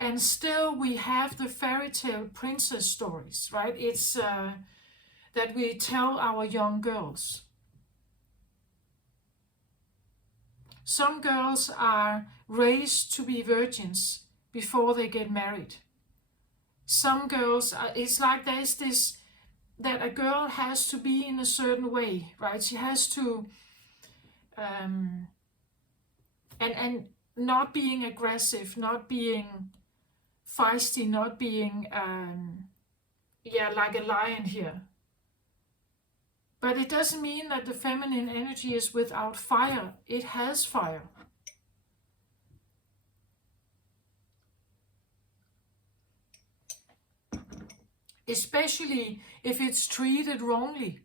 And still we have the fairy tale princess stories, right? It's that we tell our young girls. Some girls are raised to be virgins before they get married. Some girls, it's like there's this, that a girl has to be in a certain way, right? She has to, and not being aggressive, not being feisty, not being, like a lion here. But it doesn't mean that the feminine energy is without fire. It has fire. Especially if it's treated wrongly.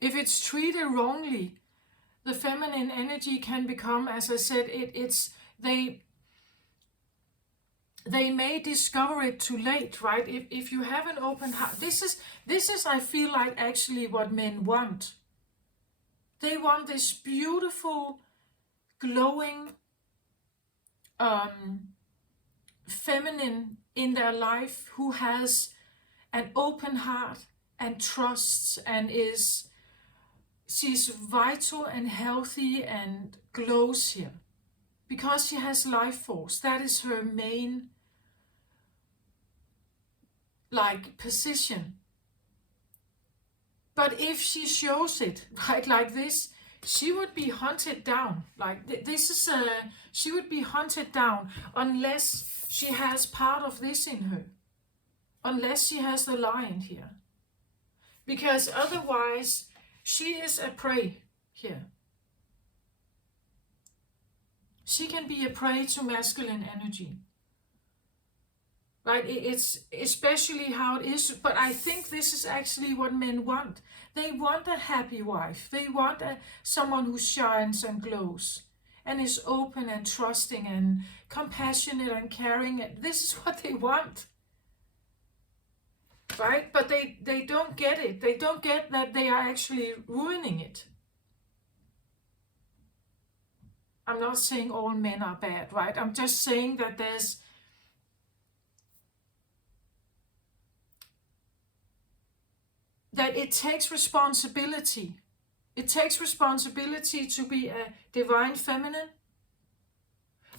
If it's treated wrongly, the feminine energy can become, as I said, they may discover it too late, right? If you have an open heart, this is I feel like actually what men want. They want this beautiful, glowing feminine in their life who has an open heart and trusts and she's vital and healthy and glows here. Because she has life force. That is her main position. But if she shows it, right, like this, she would be hunted down. Like she would be hunted down unless she has part of this in her. Unless she has the lion here. Because otherwise, she is a prey here. She can be a prey to masculine energy. Right? It's especially how it is, but I think this is actually what men want. They want a happy wife. They want someone who shines and glows and is open and trusting and compassionate and caring. This is what they want. Right? But they don't get it. They don't get that they are actually ruining it. I'm not saying all men are bad, right? I'm just saying that that it takes responsibility. It takes responsibility to be a divine feminine.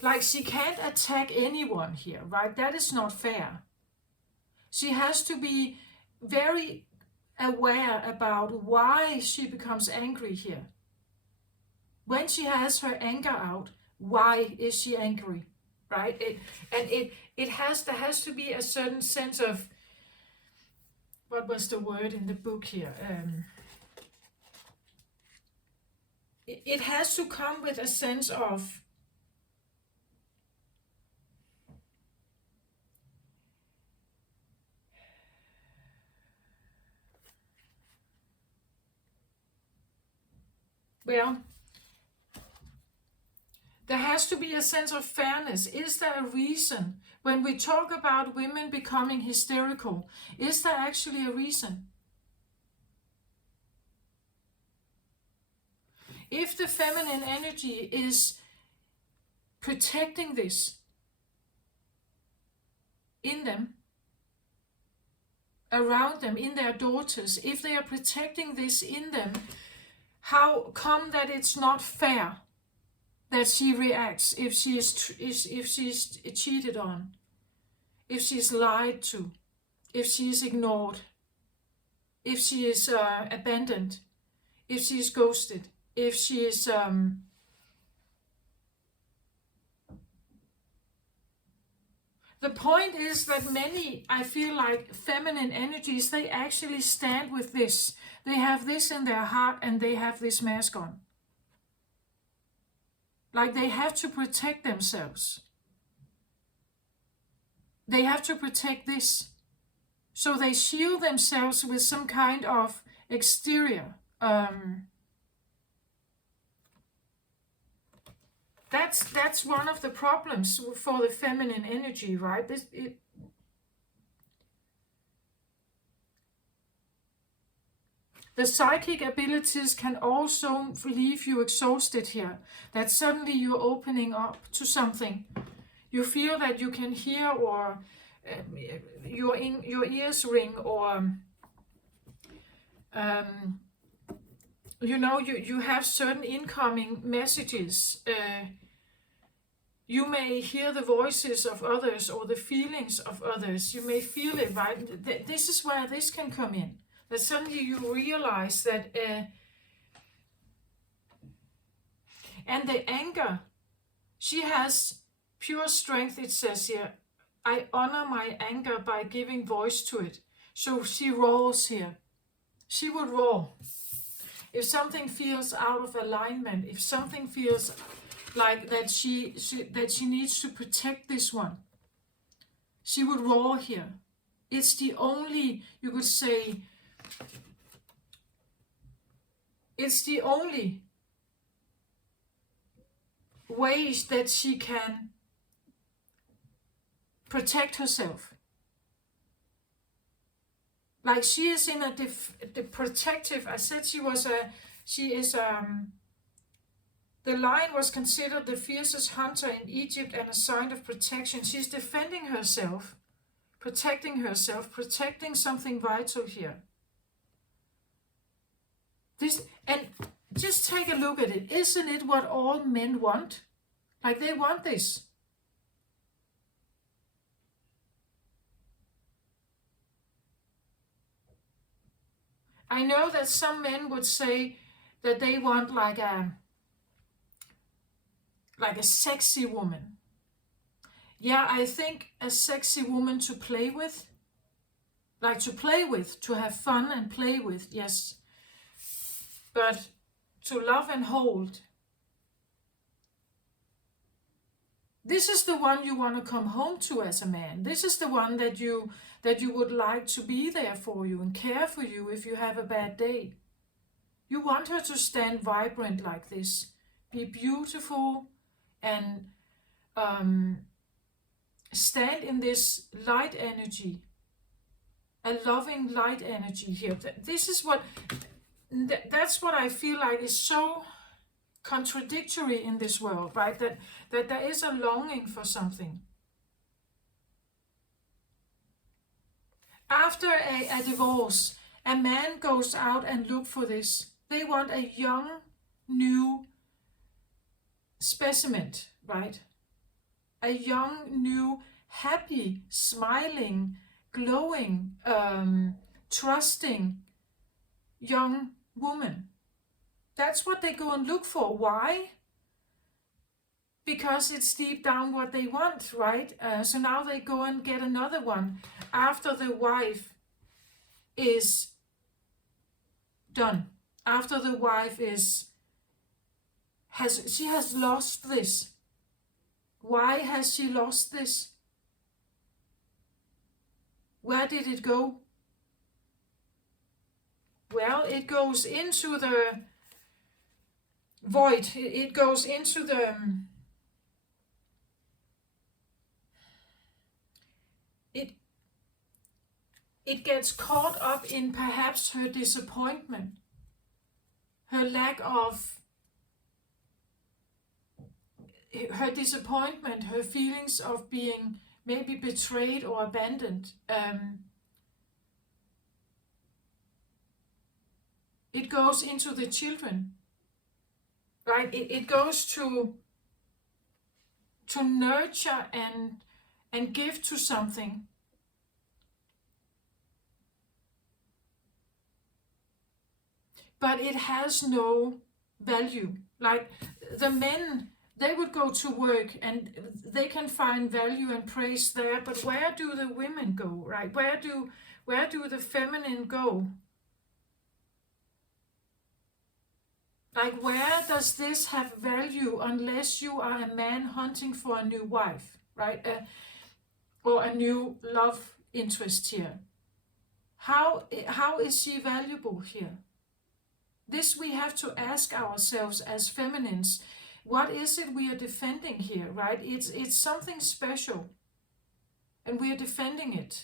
Like, she can't attack anyone here, right? That is not fair. She has to be very aware about why she becomes angry here. When she has her anger out, why is she angry, right? There has to be a certain sense of, what was the word in the book here? It has to come with a sense of there has to be a sense of fairness. Is there a reason? When we talk about women becoming hysterical, is there actually a reason? If the feminine energy is protecting this in them, around them, in their daughters, if they are protecting this in them, how come that it's not fair that she reacts if she's cheated on, if she's lied to, if she is ignored, if she is abandoned, if she is ghosted, if she is the point is that many, I feel like, feminine energies, they actually stand with this. They have this in their heart and they have this mask on. Like, they have to protect themselves. They have to protect this. So they shield themselves with some kind of exterior. That's one of the problems for the feminine energy, right? The psychic abilities can also leave you exhausted here. That suddenly you're opening up to something. You feel that you can hear, or your ears ring, or you have certain incoming messages. You may hear the voices of others or the feelings of others. You may feel it, right? This is where this can come in. That suddenly you realize that, and the anger, she has pure strength, it says here. I honor my anger by giving voice to it. So she roars here. She would roar. If something feels out of alignment, if something feels like that she needs to protect this one, she would roar here. It's the only, you could say, it's the only ways that she can protect herself. Like she is in the protective. I said the lion was considered the fiercest hunter in Egypt and a sign of protection. She's defending herself, protecting something vital here. And just take a look at it. Isn't it what all men want? Like they want this. I know that some men would say that they want like a sexy woman. Yeah, I think a sexy woman to play with, to have fun and play with, yes. But to love and hold, this is the one you want to come home to as a man. This is the one that you would like to be there for you and care for you if you have a bad day. You want her to stand vibrant like this, be beautiful, and stand in this light energy, a loving light energy here. This is that's what I feel like is so contradictory in this world, right? That there is a longing for something. After a divorce, a man goes out and look for this. They want a young, new specimen, right? A young, new, happy, smiling, glowing, trusting young woman. That's what they go and look for. Why? Because it's deep down what they want, right? So now they go and get another one after the wife is done. After the wife has lost this. Why has she lost this? Where did it go? Well, it goes into the void. It goes into the it gets caught up in perhaps her disappointment, her lack of, her disappointment, her feelings of being maybe betrayed or abandoned. It goes into the children, right? It goes to nurture and give to something. But it has no value. Like the men, they would go to work and they can find value and praise there, but where do the women go, right? Where do the feminine go? Like, where does this have value unless you are a man hunting for a new wife, right? Or a new love interest here. How is she valuable here? This we have to ask ourselves as feminines. What is it we are defending here, right? It's something special, and we are defending it.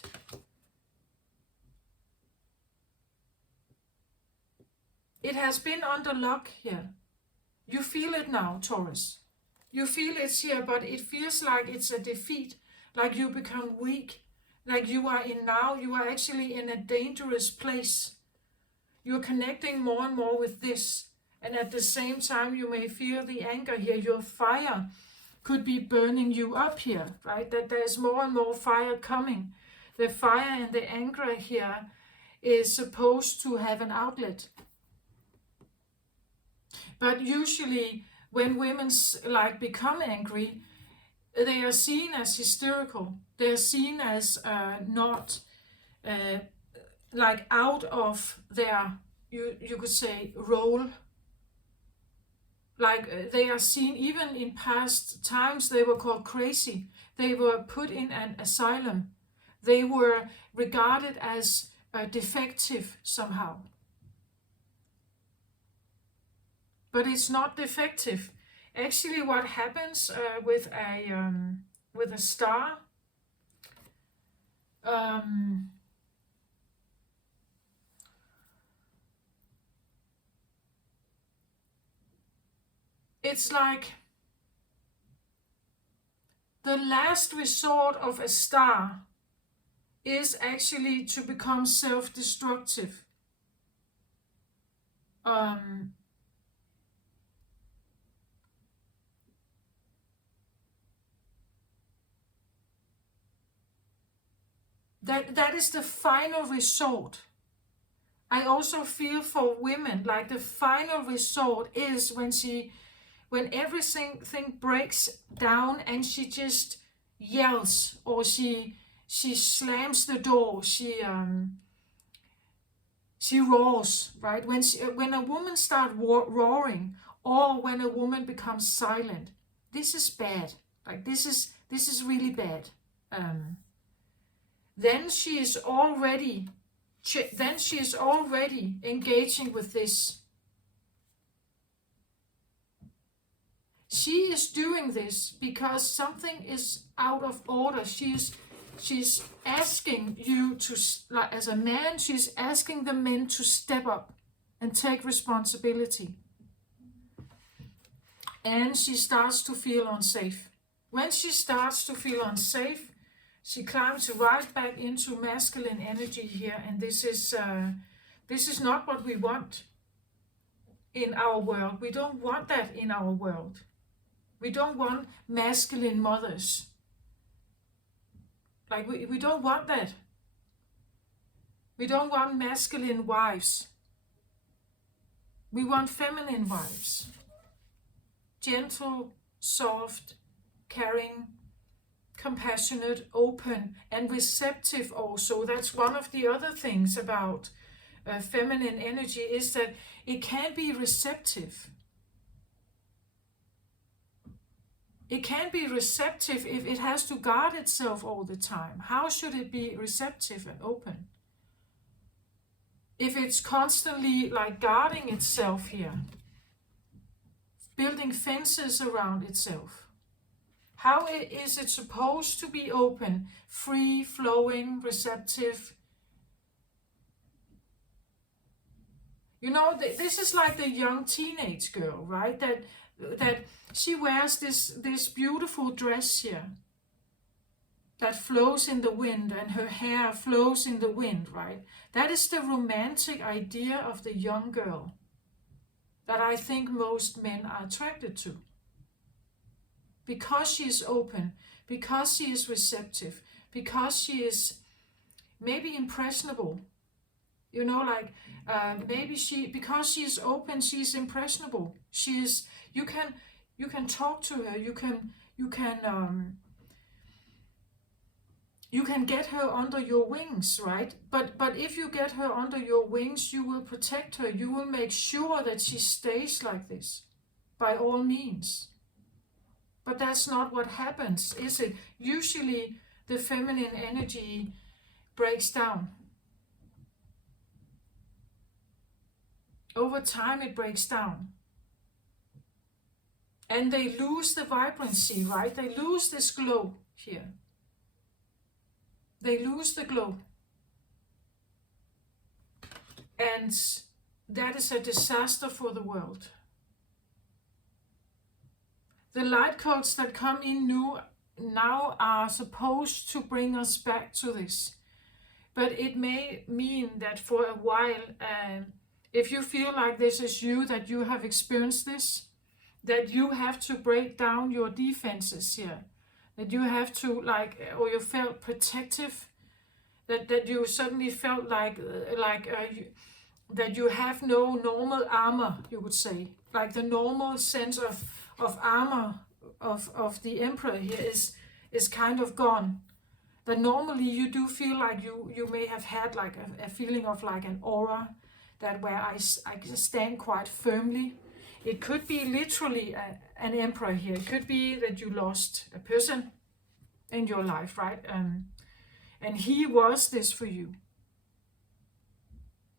It has been under lock here. You feel it now, Taurus. You feel it's here, but it feels like it's a defeat, like you become weak, like you are actually in a dangerous place. You're connecting more and more with this. And at the same time, you may feel the anger here. Your fire could be burning you up here, right? That there's more and more fire coming. The fire and the anger here is supposed to have an outlet. But usually when women like become angry, they are seen as hysterical. They are seen as not like out of their, you could say, role. Like they are seen, even in past times, they were called crazy. They were put in an asylum. They were regarded as defective somehow. But it's not defective. Actually, what happens with a star, it's like the last resort of a star is actually to become self-destructive. That is the final resort. I also feel for women, like the final resort is when everything breaks down and she just yells, or she slams the door, she roars, right? When a woman starts roaring, or when a woman becomes silent, this is bad. Like this is really bad. Then she is already engaging with this. She is doing this because something is out of order. She's asking you to, like, as a man, she's asking the men to step up and take responsibility. And she starts to feel unsafe. When she starts to feel unsafe, she climbs right back into masculine energy here, and this is not what we want in our world. We don't want that in our world. We don't want masculine mothers. Like we don't want that. We don't want masculine wives. We want feminine wives. Gentle, soft, caring, compassionate, open, and receptive also. That's one of the other things about feminine energy, is that it can be receptive. It can be receptive if it has to guard itself all the time. How should it be receptive and open? If it's constantly like guarding itself here, building fences around itself, how is it supposed to be open, free, flowing, receptive? You know, this is like the young teenage girl, right? That she wears this beautiful dress here that flows in the wind, and her hair flows in the wind, right? That is the romantic idea of the young girl that I think most men are attracted to. Because she is open, because she is receptive, because she is maybe impressionable. You know, like because she is open, she is impressionable. She is, you can talk to her, you can get her under your wings, right? But if you get her under your wings, you will protect her. You will make sure that she stays like this, by all means. But that's not what happens, is it? Usually the feminine energy breaks down. Over time it breaks down. And they lose the vibrancy, right? They lose this glow here. They lose the glow. And that is a disaster for the world. The light codes that come in now are supposed to bring us back to this. But it may mean that for a while, if you feel like this is you, that you have experienced this, that you have to break down your defenses here, that you have to or you felt protective, that you suddenly felt that you have no normal armor, you would say, like the normal sense of armor of the emperor here is kind of gone. That normally you do feel like you may have had like a feeling of like an aura, that where I stand quite firmly. It could be literally an emperor here. It could be that you lost a person in your life, right? And he was this for you.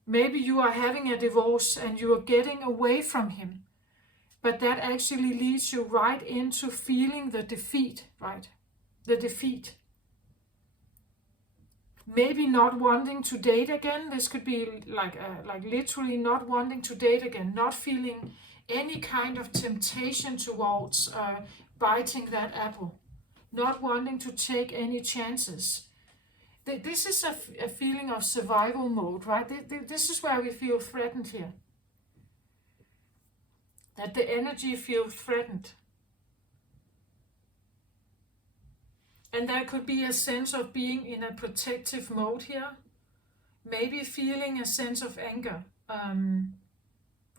Maybe you are having a divorce and you are getting away from him, but that actually leads you right into feeling the defeat, right? The defeat. Maybe not wanting to date again. This could be like literally not wanting to date again, not feeling any kind of temptation towards biting that apple, not wanting to take any chances. This is a feeling of survival mode, right? This is where we feel threatened here. That the energy feels threatened. And there could be a sense of being in a protective mode here. Maybe feeling a sense of anger.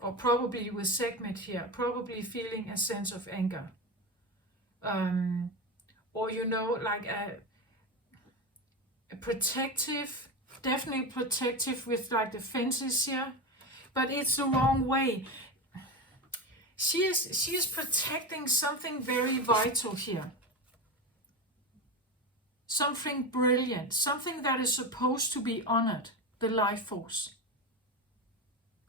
Or probably with segment here, probably feeling a sense of anger. Or like a protective, definitely protective with like the fences here. But it's the wrong way. She is protecting something very vital here. Something brilliant, something that is supposed to be honored, the life force.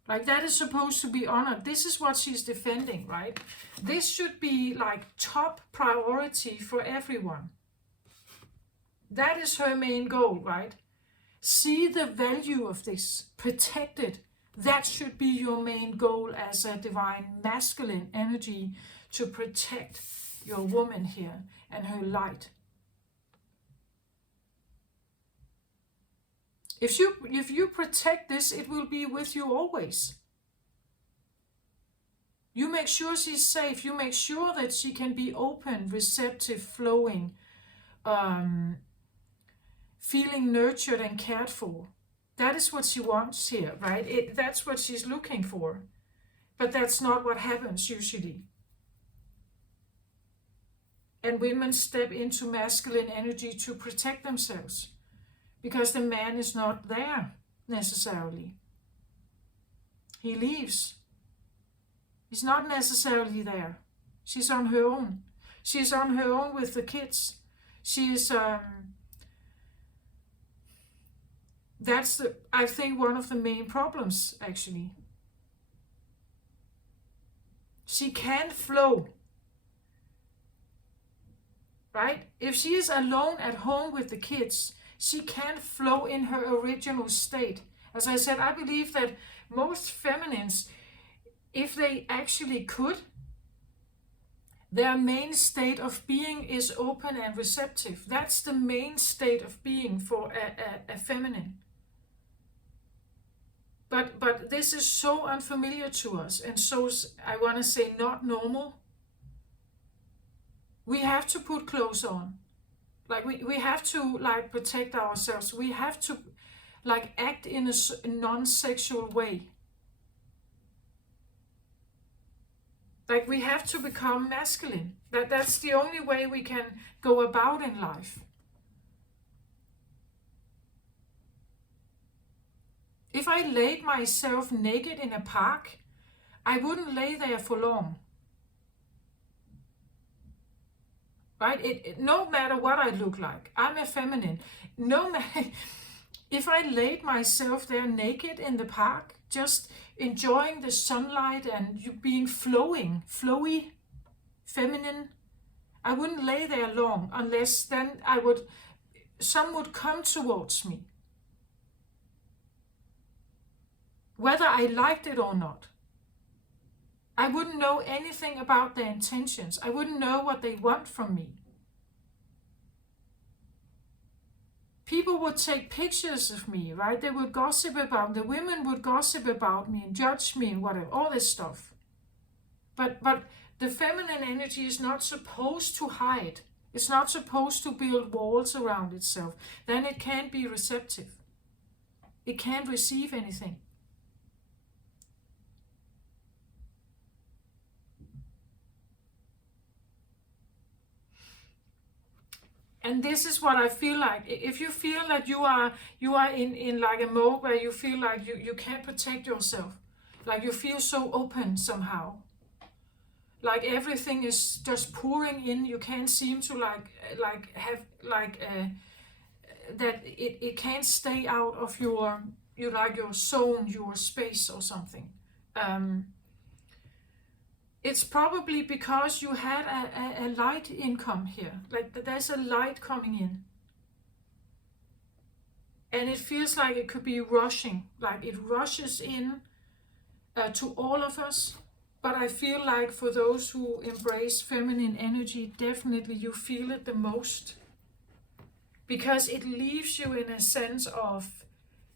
Like that is supposed to be honored. This is what she's defending, right? This should be like top priority for everyone. That is her main goal, right? See the value of this, protect it. That should be your main goal as a divine masculine energy, to protect your woman here and her light. If you protect this, it will be with you always. You make sure she's safe. You make sure that she can be open, receptive, flowing, feeling nurtured and cared for. That is what she wants here, right? That's what she's looking for. But that's not what happens usually. And women step into masculine energy to protect themselves, because the man is not there necessarily. He leaves. He's not necessarily there. She's on her own. She's on her own with the kids. She's that's I think one of the main problems, actually. She can't flow. Right? If she is alone at home with the kids, she can't flow in her original state. As I said, I believe that most feminines, if they actually could, their main state of being is open and receptive. That's the main state of being for a feminine. But this is so unfamiliar to us, and so, I want to say, not normal. We have to put clothes on. Like we have to like protect ourselves. We have to like act in a non-sexual way. Like we have to become masculine. That's the only way we can go about in life. If I laid myself naked in a park, I wouldn't lay there for long. Right? No matter what I look like, I'm a feminine. No matter if I laid myself there naked in the park, just enjoying the sunlight and you being flowy, feminine, I wouldn't lay there long, unless then some would come towards me, whether I liked it or not. I wouldn't know anything about their intentions. I wouldn't know what they want from me. People would take pictures of me, right? They would gossip about me. The women would gossip about me and judge me and whatever, all this stuff. But the feminine energy is not supposed to hide. It's not supposed to build walls around itself. Then it can't be receptive. It can't receive anything. And this is what I feel like. If you feel that you are in like a mode where you feel like you can't protect yourself, like you feel so open somehow, like everything is just pouring in, you can't seem to have that it can't stay out of your zone, your space or something. It's probably because you had a light income here. Like there's a light coming in. And it feels like it could be rushing. Like it rushes in to all of us. But I feel like for those who embrace feminine energy, definitely you feel it the most. Because it leaves you in a sense of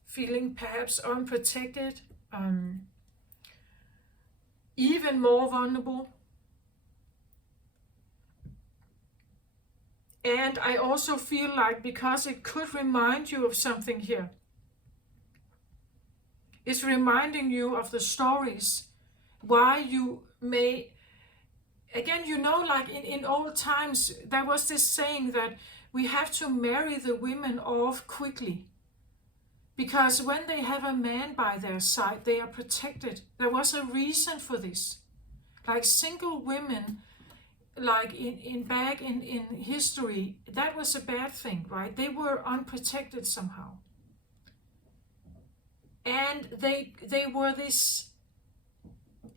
feeling perhaps unprotected, even more vulnerable. And I also feel like, because it could remind you of something here, it's reminding you of the stories why you may, again, like in old times, there was this saying that we have to marry the women off quickly. Because when they have a man by their side, they are protected. There was a reason for this. Like single women, like back in history, that was a bad thing, right? They were unprotected somehow. And they were this,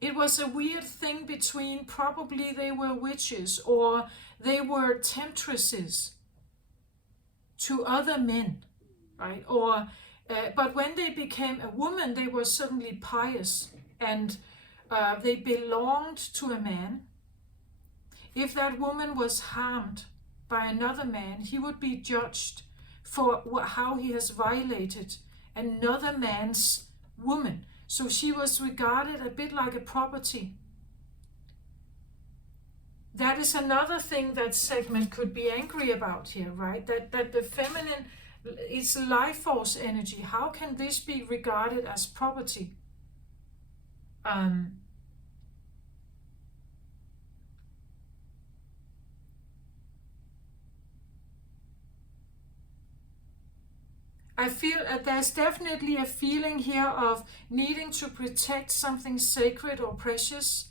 it was a weird thing between, probably they were witches or they were temptresses to other men, right? Or but when they became a woman, they were suddenly pious and they belonged to a man. If that woman was harmed by another man, he would be judged for how he has violated another man's woman. So she was regarded a bit like a property. That is another thing that segment could be angry about here, right? That the feminine, it's life force energy. How can this be regarded as property? I feel that there's definitely a feeling here of needing to protect something sacred or precious.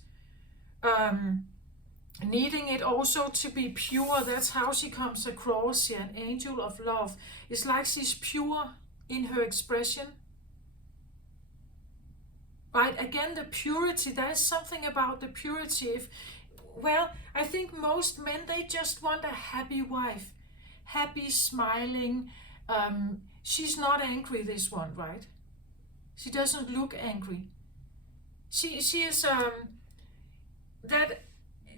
Needing it also to be pure. That's how she comes across here, an angel of love. It's like she's pure in her expression. Right, again, the purity, there's something about the purity. I think most men, they just want a happy wife. Happy, smiling. She's not angry, this one, right? She doesn't look angry. She is, that,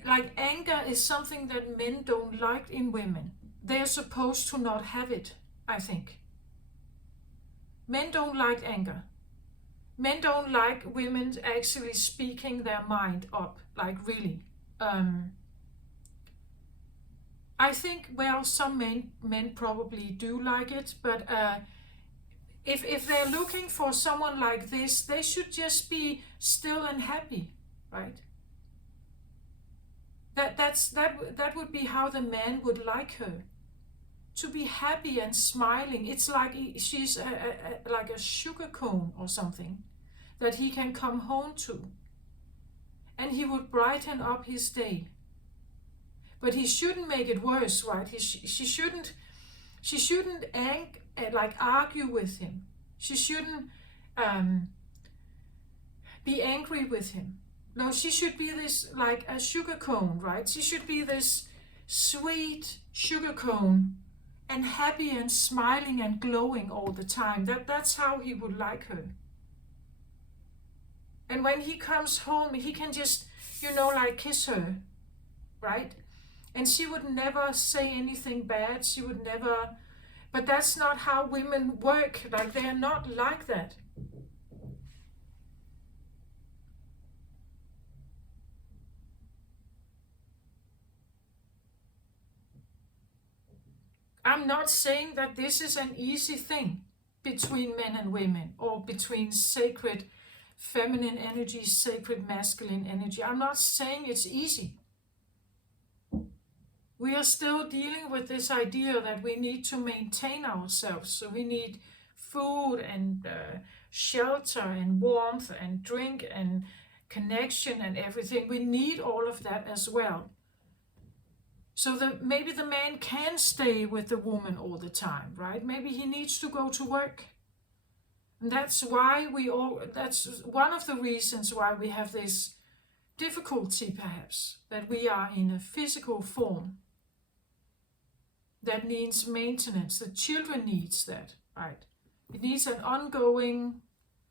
like, anger is something that men don't like in women. They're supposed to not have it, I think. Men don't like anger. Men don't like women actually speaking their mind up, like really. I think, some men probably do like it, but if they're looking for someone like this, they should just be still and happy, right? That would be how the man would like her, to be happy and smiling. It's like she's like a sugar cone or something that he can come home to, and he would brighten up his day. But he shouldn't make it worse, right? She shouldn't argue with him. She shouldn't be angry with him. No, she should be this, like a sugar cone, right? She should be this sweet sugar cone and happy and smiling and glowing all the time. That's how he would like her. And when he comes home, he can just, like kiss her, right? And she would never say anything bad. She would never, but that's not how women work. Like, they're not like that. I'm not saying that this is an easy thing between men and women, or between sacred feminine energy, sacred masculine energy. I'm not saying it's easy. We are still dealing with this idea that we need to maintain ourselves. So we need food and shelter and warmth and drink and connection and everything. We need all of that as well. So maybe the man can stay with the woman all the time, right? Maybe he needs to go to work. And that's why that's one of the reasons why we have this difficulty, perhaps, that we are in a physical form that needs maintenance. The children needs that, right? It needs an ongoing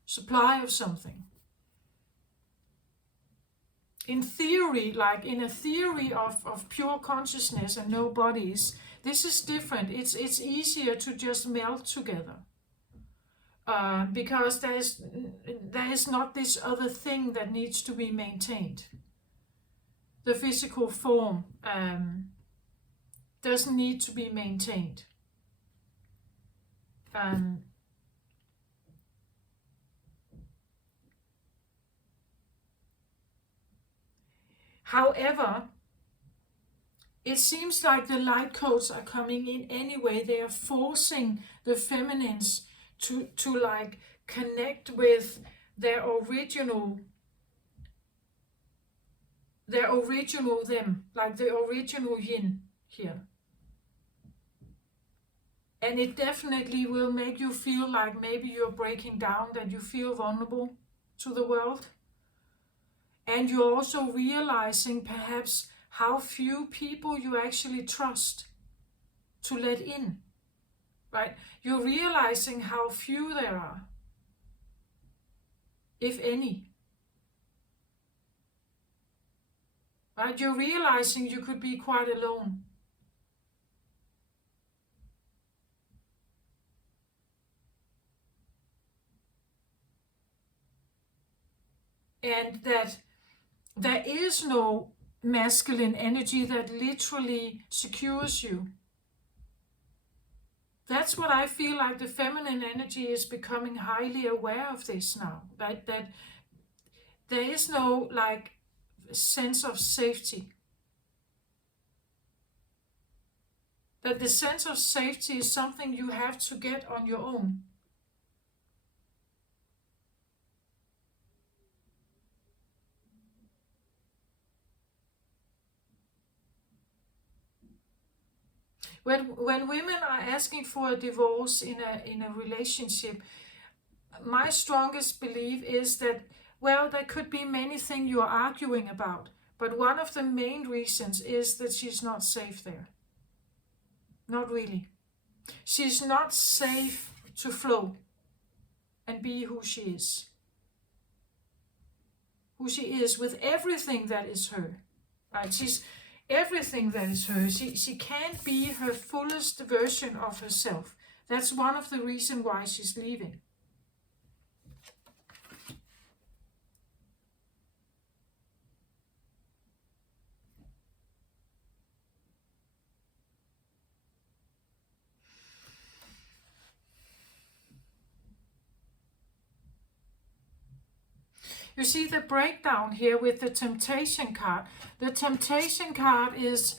supply of something. In theory, like in a theory of pure consciousness and no bodies, this is different. It's easier to just melt together. Because there is not this other thing that needs to be maintained. The physical form doesn't need to be maintained. However, it seems like the light codes are coming in anyway. They are forcing the feminines to like connect with their original them, like the original yin here. And it definitely will make you feel like maybe you're breaking down, that you feel vulnerable to the world. And you're also realizing perhaps how few people you actually trust to let in, right? You're realizing how few there are, if any. Right? You're realizing you could be quite alone. And that there is no masculine energy that literally secures you. That's what I feel like the feminine energy is becoming highly aware of this now. Right? That there is no like sense of safety. That the sense of safety is something you have to get on your own. When women are asking for a divorce in a relationship, my strongest belief is that, well, there could be many things you're arguing about, but one of the main reasons is that she's not safe there. Not really. She's not safe to flow and be who she is. Who she is with everything that is her. Right? She's everything that is her. She can't be her fullest version of herself. That's one of the reasons why she's leaving. You see the breakdown here with the temptation card. The temptation card is,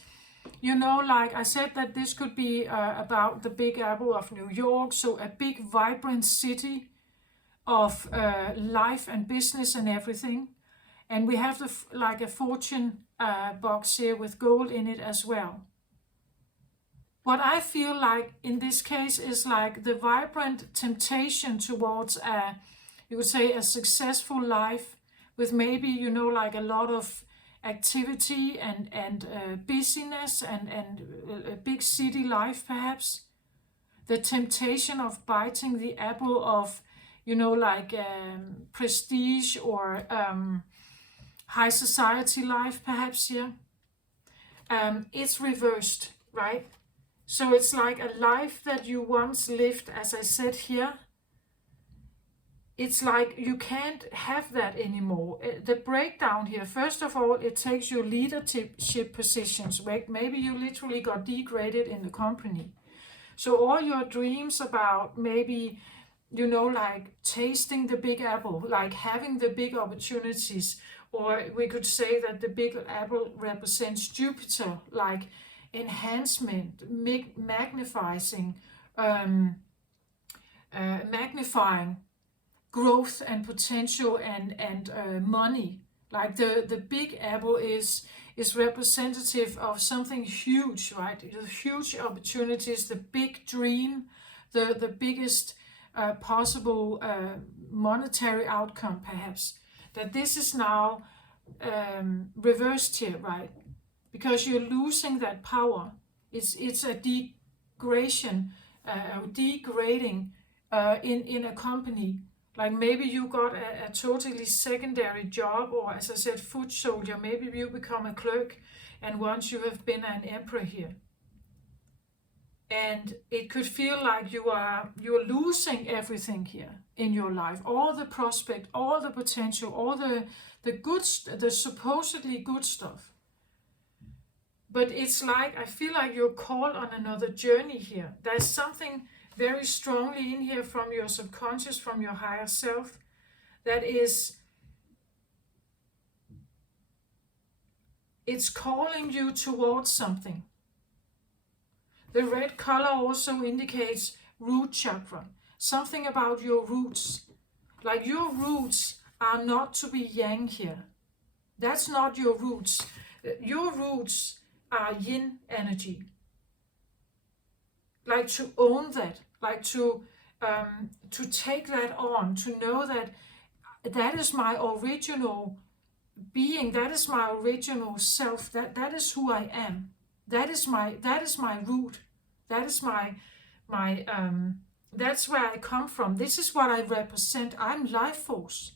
like I said, that this could be about the Big Apple of New York. So a big vibrant city of life and business and everything. And we have like a fortune box here with gold in it as well. What I feel like in this case is like the vibrant temptation towards you would say a successful life with maybe, like a lot of activity and busyness and a big city life perhaps. The temptation of biting the apple of, like prestige or high society life, perhaps here. It's reversed, right? So it's like a life that you once lived, as I said here. It's like you can't have that anymore. The breakdown here, first of all, it takes your leadership positions. Maybe you literally got degraded in the company. So all your dreams about maybe, like tasting the big apple, like having the big opportunities, or we could say that the big apple represents Jupiter, like enhancement, magnifying growth and potential and money. Like the big apple is representative of something huge, right? The huge opportunities, the big dream, the biggest possible monetary outcome, perhaps. That this is now reversed here, right? Because you're losing that power. It's a degradation, degrading in a company. Like maybe you got a totally secondary job, or as I said, foot soldier. Maybe you become a clerk, and once you have been an emperor here. And it could feel like you're losing everything here in your life, all the prospect, all the potential, all the good, the supposedly good stuff. But it's like, I feel like you're called on another journey here. There's something very strongly in here from your subconscious, from your higher self, that is, it's calling you towards something. The red color also indicates root chakra, something about your roots. Like your roots are not to be yang here. That's not your roots. Your roots are yin energy. Like to own that, like to take that on, to know that that is my original being, that is my original self, that is who I am. That is my root. That is my that's where I come from. This is what I represent. I'm life force.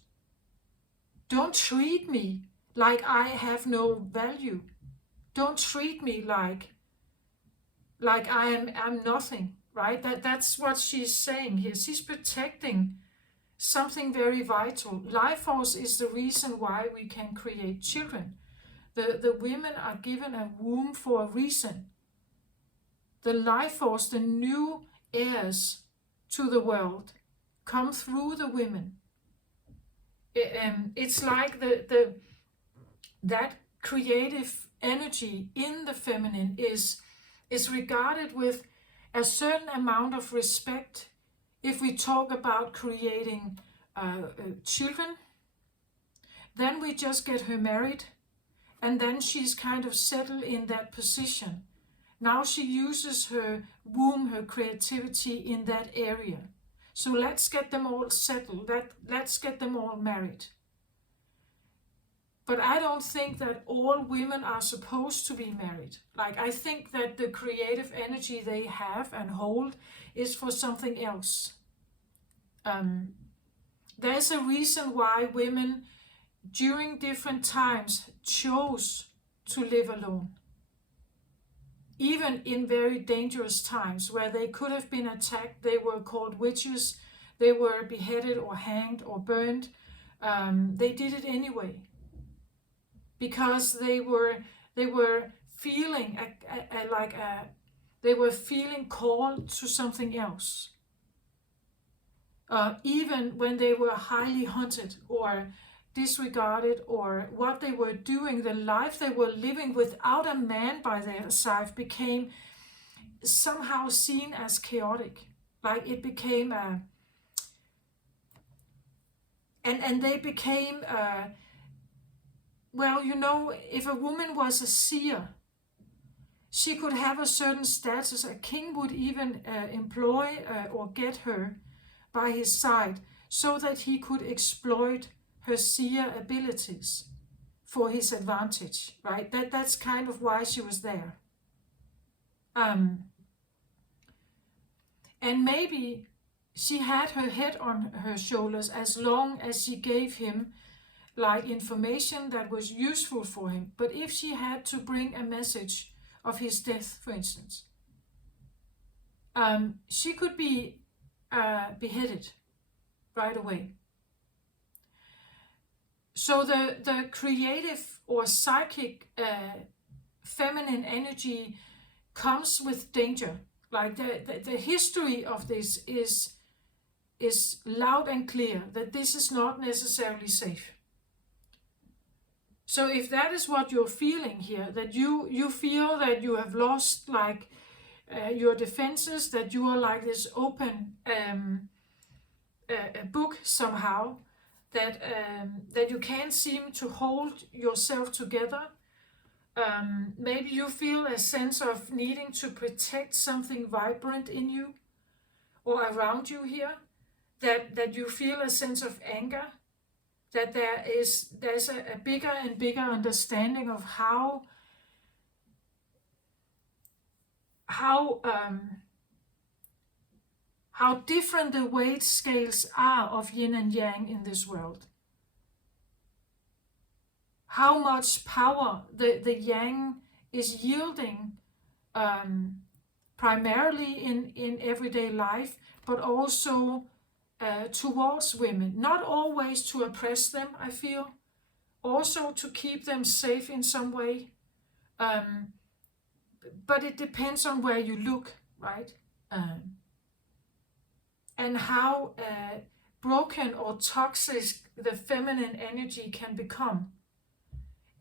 Don't treat me like I have no value. Don't treat me like I'm nothing, right? That's what she's saying here. She's protecting something very vital. Life force is the reason why we can create children. The women are given a womb for a reason. The life force, the new heirs to the world, come through the women. It's like that creative energy in the feminine is regarded with a certain amount of respect. If we talk about creating children, then we just get her married, and then she's kind of settled in that position. Now she uses her womb, her creativity in that area. So let's get them all settled. Let's get them all married. But I don't think that all women are supposed to be married. Like, I think that the creative energy they have and hold is for something else. There's a reason why women during different times chose to live alone. Even in very dangerous times where they could have been attacked, they were called witches, they were beheaded or hanged or burned. They did it anyway. Because they were feeling they were feeling called to something else. Even when they were highly hunted or disregarded, or what they were doing, the life they were living without a man by their side became somehow seen as chaotic. Like it became and they became well, if a woman was a seer, she could have a certain status. A king would even employ or get her by his side so that he could exploit her seer abilities for his advantage, right? That's kind of why she was there. And maybe she had her head on her shoulders as long as she gave him like information that was useful for him. But if she had to bring a message of his death, for instance, she could be beheaded right away. So the creative or psychic feminine energy comes with danger. Like the history of this is loud and clear that this is not necessarily safe. So if that is what you're feeling here, that you feel that you have lost like your defenses, that you are like this open book somehow, that you can't seem to hold yourself together. Maybe you feel a sense of needing to protect something vibrant in you or around you here, that you feel a sense of anger, that there's a bigger and bigger understanding of how different the weight scales are of yin and yang in this world. How much power the yang is yielding primarily in everyday life, but also towards women. Not always to oppress them, I feel. Also to keep them safe in some way. But it depends on where you look, right? And how broken or toxic the feminine energy can become.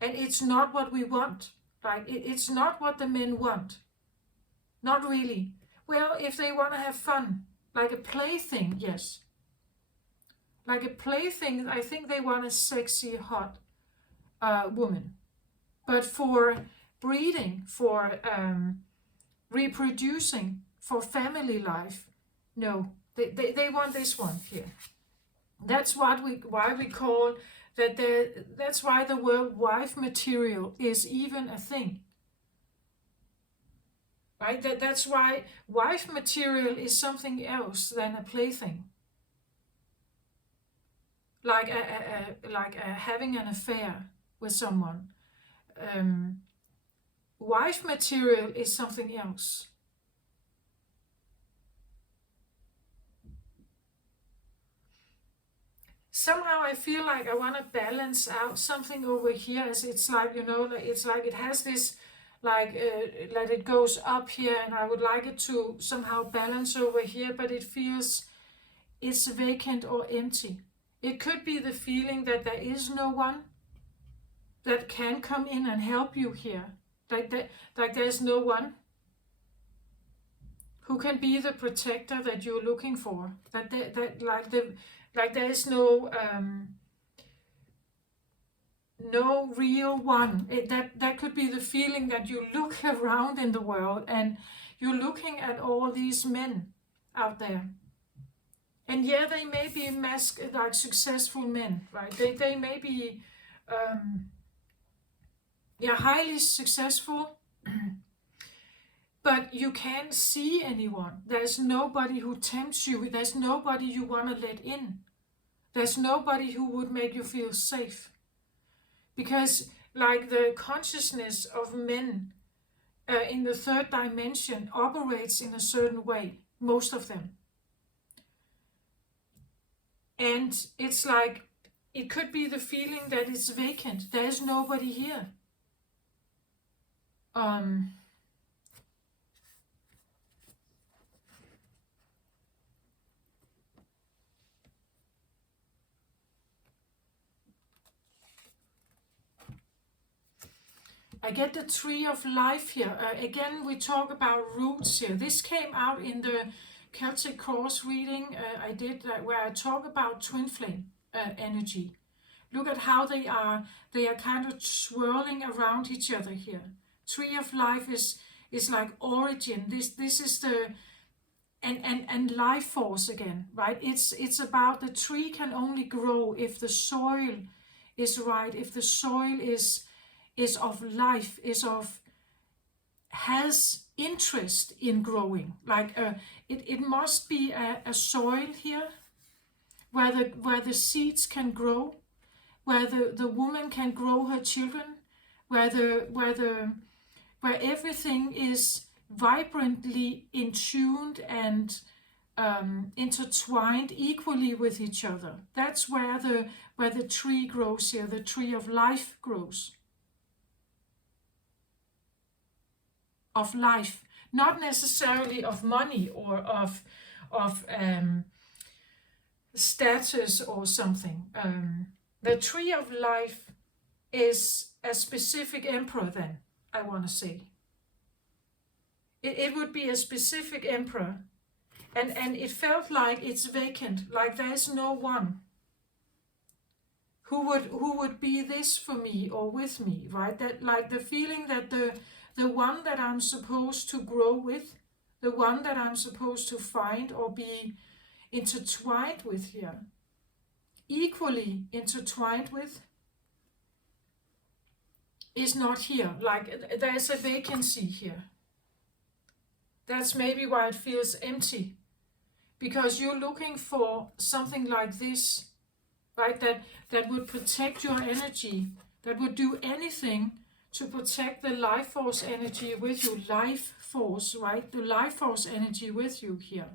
And it's not what we want. Like it's not what the men want. Not really. Well, if they want to have fun, like a plaything, yes. Like a plaything, I think they want a sexy, hot woman. But for breeding, for reproducing, for family life, no. They want this one here. That's why we call that that's why the word wife material is even a thing. Right? That's why wife material is something else than a plaything. Like having an affair with someone. Wife material is something else. Somehow I feel like I want to balance out something over here, as it's like, it's like it has this, like that it goes up here, and I would like it to somehow balance over here, but it feels it's vacant or empty. It could be the feeling that there is no one that can come in and help you here. Like there's no one who can be the protector that you're looking for. That there is no real one. That could be the feeling that you look around in the world and you're looking at all these men out there. And yeah, they may be like successful men, right? They may be highly successful, but you can't see anyone. There's nobody who tempts you. There's nobody you want to let in. There's nobody who would make you feel safe. Because like the consciousness of men in the third dimension operates in a certain way, most of them. And it's like, it could be the feeling that it's vacant. There's nobody here. I get the tree of life here. Again, we talk about roots here. This came out in the Celtic Cross reading I did, where I talk about twin flame energy. Look at how they are kind of swirling around each other here. Tree of life is like origin. This is the and life force again, right? It's about the tree can only grow if the soil is right, if the soil is of life, has interest in growing. Like it must be a soil here where the seeds can grow, where the woman can grow her children, where everything is vibrantly in tuned and intertwined equally with each other. That's where the tree grows here, the tree of life grows. Of life, not necessarily of money or of status or something. The tree of life is a specific emperor, then, I want to say. It would be a specific emperor. And it felt like it's vacant, like there's no one who would be this for me or with me, right? That, like, the feeling that the one that I'm supposed to grow with, the one that I'm supposed to find or be intertwined with here, equally intertwined with, is not here. Like, there's a vacancy here. That's maybe why it feels empty, because you're looking for something like this, right? That would protect your energy, that would do anything to protect the life force energy with you. Life force, right? The life force energy with you here.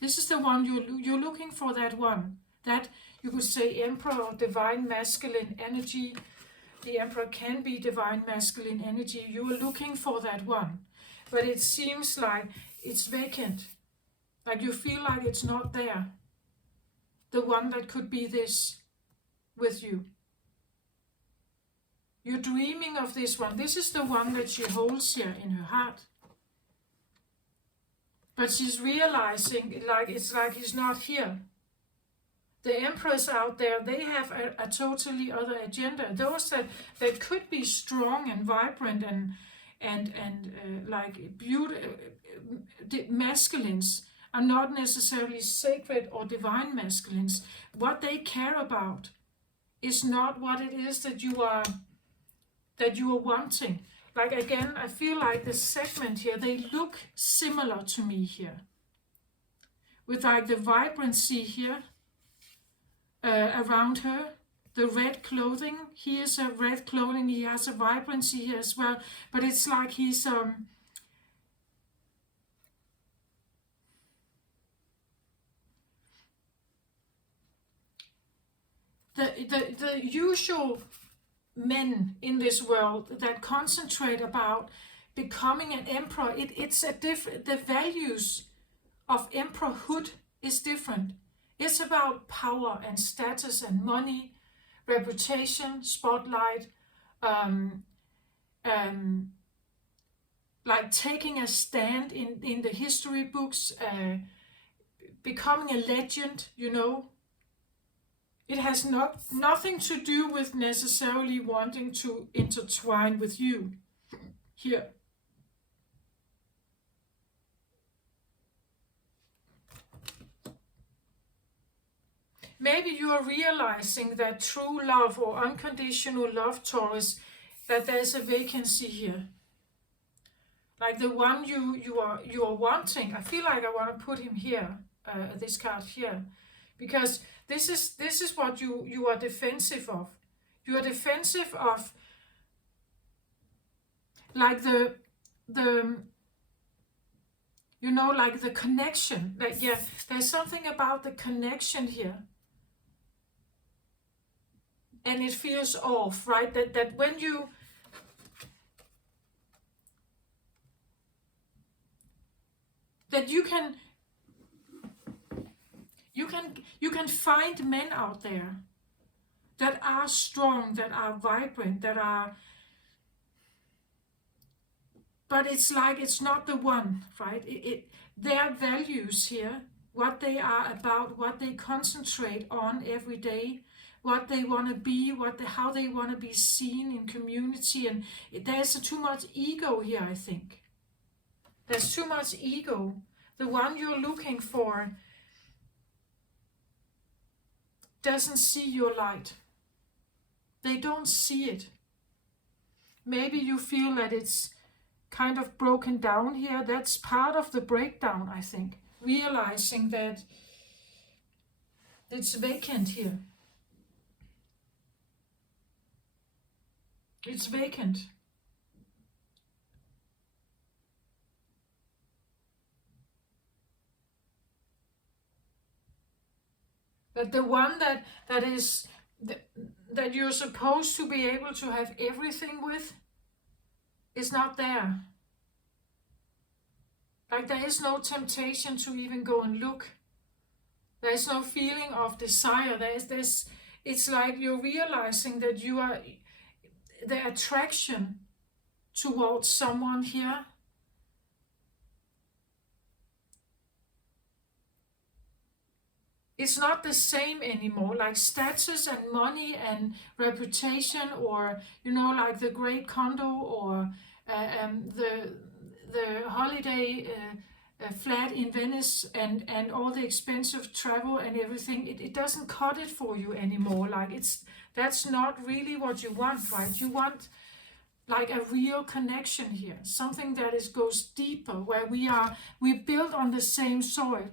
This is the one you're looking for, that one. That, you could say, emperor or divine masculine energy. The emperor can be divine masculine energy. You are looking for that one. But it seems like it's vacant. Like you feel like it's not there. The one that could be this with you. You're dreaming of this one. This is the one that she holds here in her heart. But she's realizing, like, it's like he's not here. The emperors out there, they have a totally other agenda. Those that could be strong and vibrant and like beautiful masculines are not necessarily sacred or divine masculines. What they care about is not what it is that you are wanting. Like, again, I feel like the segment here, they look similar to me here. With like the vibrancy here around her, the red clothing. He is a red clothing, he has a vibrancy here as well. But it's like he's the usual men in this world that concentrate about becoming an emperor, it's a different, the values of emperorhood is different. It's about power and status and money, reputation, spotlight, like taking a stand in the history books, becoming a legend, you know. It has nothing to do with necessarily wanting to intertwine with you here. Maybe you are realizing that true love or unconditional love, Taurus, that there's a vacancy here. Like the one you are wanting. I feel like I want to put him here, this card here, because this is what you are defensive of. You are defensive of, like the you know, like the connection. Like, yeah, there's something about the connection here. And it feels off, right? That when you you can find men out there that are strong, that are vibrant, that are, but it's like it's not the one, right? Their values here, what they are about, what they concentrate on every day, what they want to be, how they want to be seen in community, and there's too much ego here, I think. There's too much ego. The one you're looking for doesn't see your light. They don't see it. Maybe you feel that it's kind of broken down here. That's part of the breakdown, I think. Realizing that it's vacant here. It's vacant. That the one that you're supposed to be able to have everything with is not there. Like there is no temptation to even go and look. There is no feeling of desire. It's like you're realizing that you are, the attraction towards someone here it's not the same anymore. Like status and money and reputation, or like the great condo, or the holiday flat in Venice, and all the expensive travel and everything. It doesn't cut it for you anymore. Like that's not really what you want, right? You want like a real connection here, something that goes deeper, where we build on the same soil.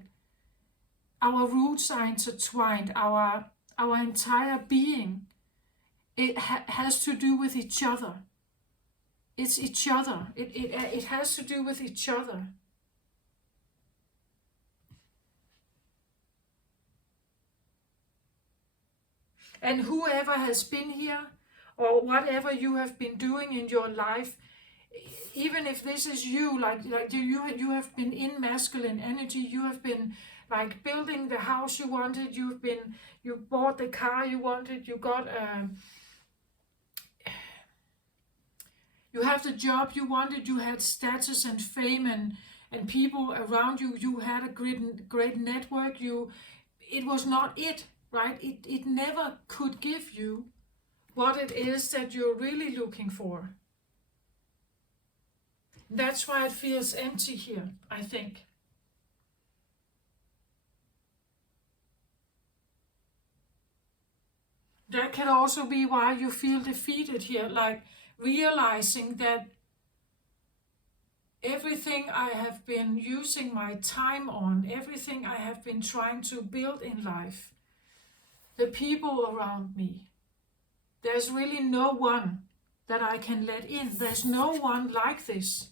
Our roots are intertwined. Our entire being, it has to do with each other. It's each other. It has to do with each other. And whoever has been here, or whatever you have been doing in your life, even if this is you, like you have been in masculine energy, you have been like building the house you wanted, you bought the car you wanted, you have the job you wanted, you had status and fame and people around you, you had a great network, it was not it, right? It never could give you what it is that you're really looking for. That's why it feels empty here, I think. That can also be why you feel defeated here, like realizing that everything I have been using my time on, everything I have been trying to build in life, the people around me, there's really no one that I can let in. There's no one like this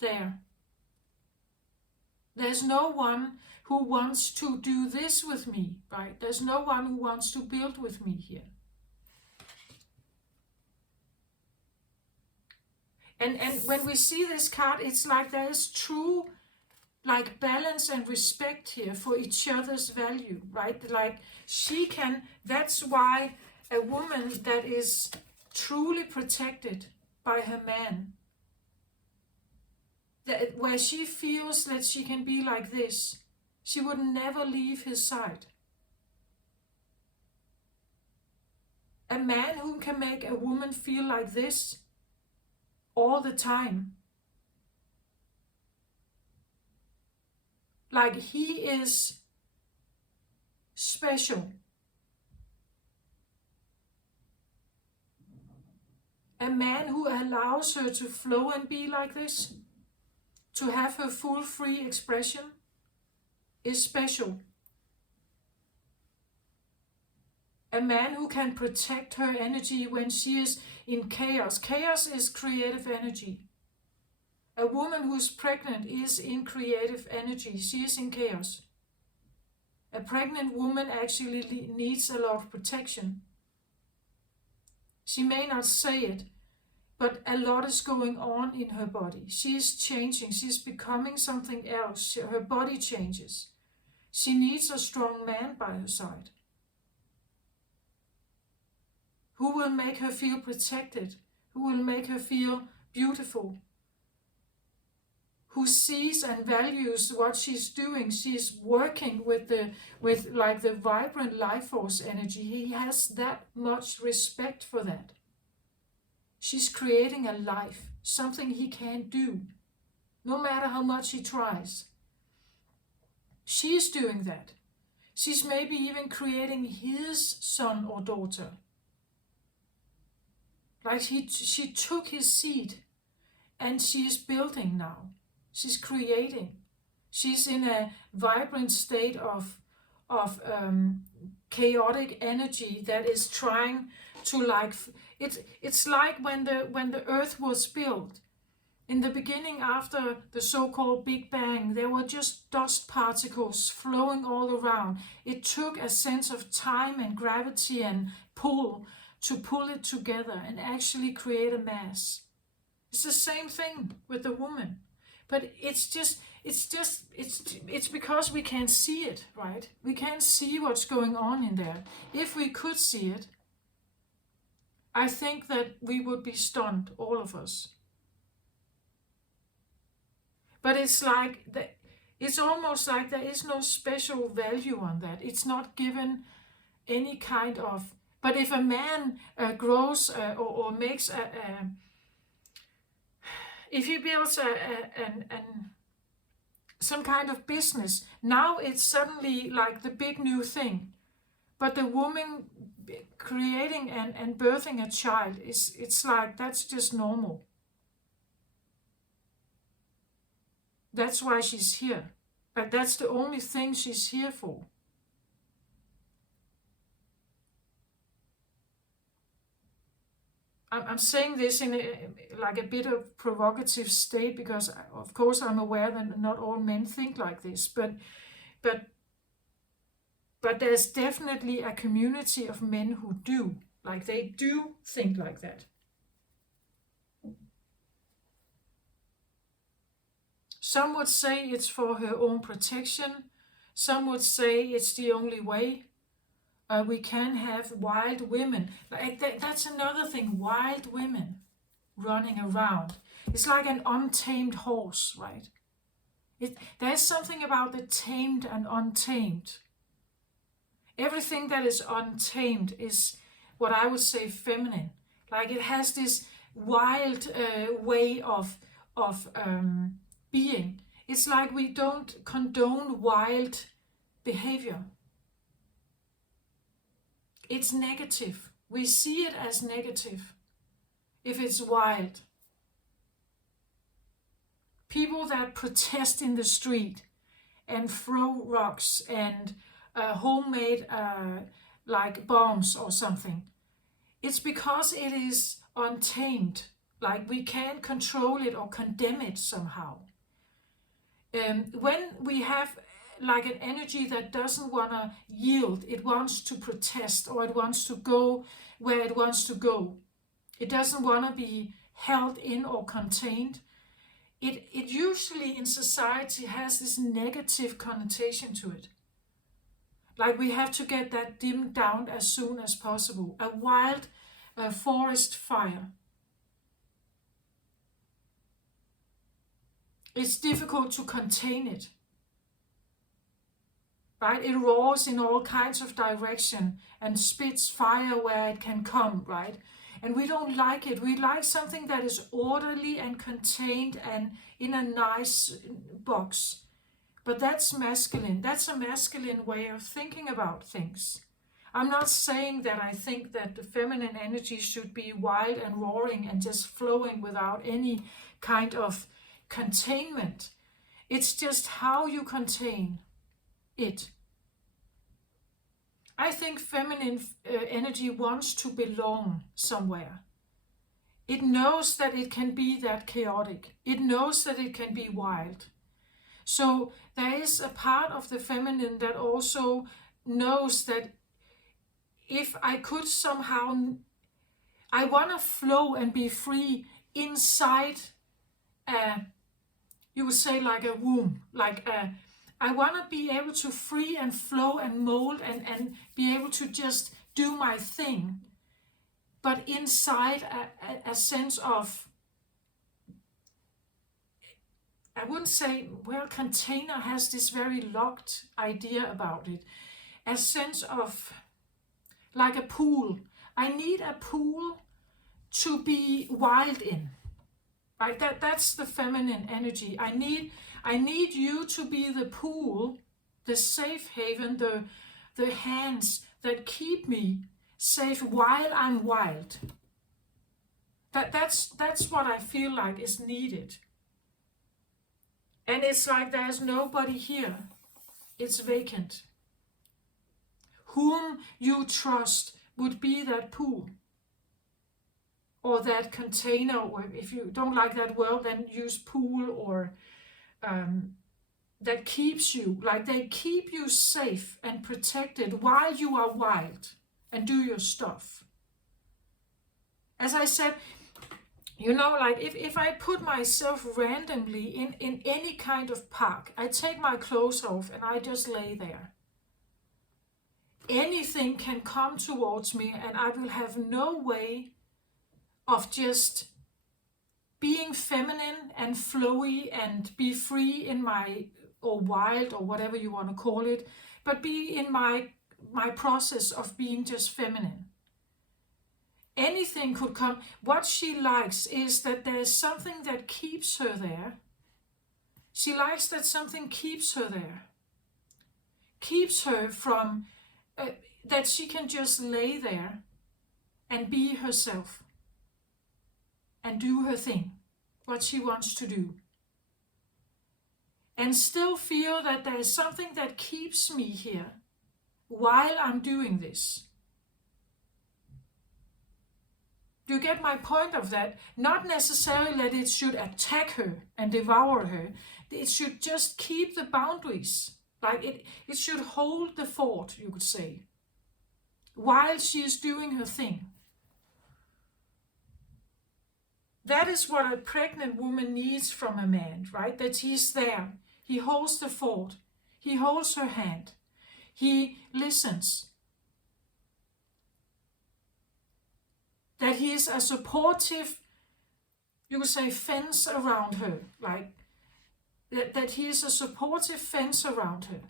there. There's no one who wants to do this with me, right? There's no one who wants to build with me here. And when we see this card, it's like there is true like balance and respect here for each other's value, right? Like that's why a woman that is truly protected by her man, where she feels that she can be like this, she would never leave his side. A man who can make a woman feel like this all the time, like he is special. A man who allows her to flow and be like this, to have her full free expression, is special. A man who can protect her energy when she is in chaos. Chaos is creative energy. A woman who's pregnant is in creative energy. She is in chaos. A pregnant woman actually needs a lot of protection. She may not say it, but a lot is going on in her body. She is changing. She's becoming something else. Her body changes. She needs a strong man by her side, who will make her feel protected, who will make her feel beautiful, who sees and values what she's doing. She's working with the vibrant life force energy. He has that much respect for that. She's creating a life, something he can't do, no matter how much he tries. She's doing that. She's maybe even creating his son or daughter. Like she took his seed and she is building now. She's creating. She's in a vibrant state of chaotic energy that is trying to it's like when the earth was built. In the beginning, after the so-called Big Bang, there were just dust particles flowing all around. It took a sense of time and gravity and pull to pull it together and actually create a mass. It's the same thing with the woman. But it's because we can't see it, right? We can't see what's going on in there. If we could see it, I think that we would be stunned, all of us. But it's almost like there is no special value on that. It's not given any kind of. But if a man grows or makes if he builds some kind of business, now it's suddenly like the big new thing. But the woman creating and birthing a child it's like that's just normal. That's why she's here. But that's the only thing she's here for. I'm saying this in a bit of provocative state because, of course, I'm aware that not all men think like this. But there's definitely a community of men who do. Like they do think like that. Some would say it's for her own protection. Some would say it's the only way. We can have wild women. That's another thing, wild women running around. It's like an untamed horse, right? There's something about the tamed and untamed. Everything that is untamed is what I would say feminine. Like it has this wild way of being. It's like we don't condone wild behavior. It's negative. We see it as negative if it's wild. People that protest in the street and throw rocks and homemade like bombs or something. It's because it is untamed. Like we can't control it or condemn it somehow. When we have like an energy that doesn't want to yield, it wants to protest or it wants to go where it wants to go. It doesn't want to be held in or contained. It usually in society has this negative connotation to it. Like we have to get that dimmed down as soon as possible. A wild forest fire. It's difficult to contain it. Right? It roars in all kinds of direction and spits fire where it can come, right? And we don't like it. We like something that is orderly and contained and in a nice box. But that's masculine. That's a masculine way of thinking about things. I'm not saying that I think that the feminine energy should be wild and roaring and just flowing without any kind of containment. It's just how you contain it. I think feminine energy wants to belong somewhere. It knows that it can be that chaotic. It knows that it can be wild. So there is a part of the feminine that also knows that if I could somehow, I want to flow and be free inside you would say like a womb, I want to be able to free and flow and mold and be able to just do my thing. But inside a sense of, I wouldn't say, well, container has this very locked idea about it. A sense of, like a pool. I need a pool to be wild in. Right? That's the feminine energy. I need you to be the pool, the safe haven, the hands that keep me safe while I'm wild. That's what I feel like is needed. And it's like there's nobody here. It's vacant. Whom you trust would be that pool or that container, or if you don't like that word, then use pool, or that keeps you, like they keep you safe and protected while you are wild and do your stuff. As I said, like if I put myself randomly in any kind of park, I take my clothes off and I just lay there. Anything can come towards me and I will have no way of just being feminine and flowy and be free in my, or wild, or whatever you want to call it, but be in my process of being just feminine. Anything could come. What she likes is that there is something that keeps her there. She likes that something keeps her there. Keeps her from, that she can just lay there and be herself and do her thing, what she wants to do. And still feel that there is something that keeps me here while I'm doing this. Do you get my point of that? Not necessarily that it should attack her and devour her. It should just keep the boundaries. Like it should hold the fort, you could say, while she is doing her thing. That is what a pregnant woman needs from a man, right? That he's there. He holds the fort. He holds her hand. He listens. That he is a supportive, you could say, fence around her. Like that he is a supportive fence around her.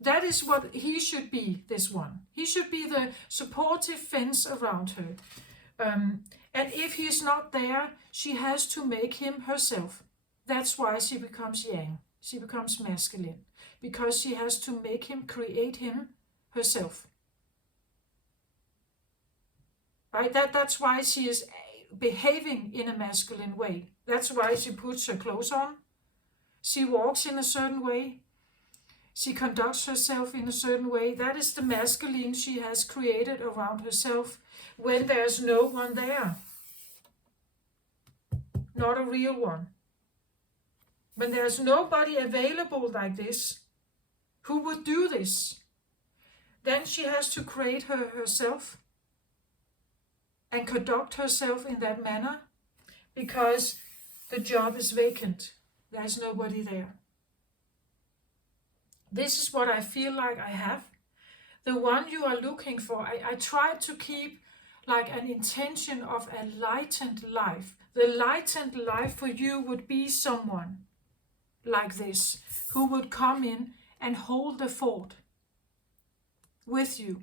That is what he should be, this one. He should be the supportive fence around her. And if he's not there, she has to make him herself. That's why she becomes yang. She becomes masculine. Because she has to make him, create him herself. Right? That's why she is behaving in a masculine way. That's why she puts her clothes on. She walks in a certain way. She conducts herself in a certain way. That is the masculine she has created around herself when there's no one there. Not a real one. When there's nobody available like this, who would do this? Then she has to create herself and conduct herself in that manner because the job is vacant. There's nobody there. This is what I feel like I have. The one you are looking for, I try to keep like an intention of a lightened life. The lightened life for you would be someone like this, who would come in and hold the fort with you.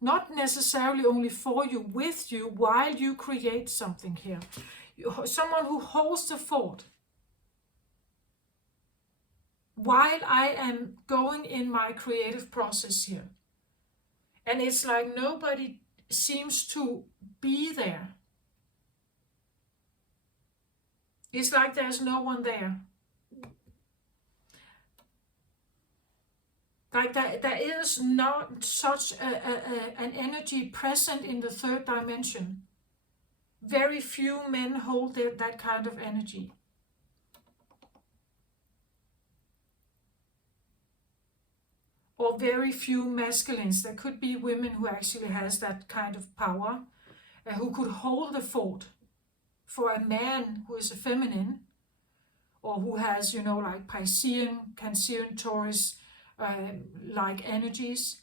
Not necessarily only for you, with you, while you create something here. Someone who holds the fort. While I am going in my creative process here. And it's like nobody seems to be there. It's like there's no one there. Like there is not such an energy present in the third dimension. Very few men hold that kind of energy. Or very few masculines. There could be women who actually has that kind of power, who could hold the fort for a man who is a feminine, or who has, like Piscean, Cancerian, Taurus, like energies,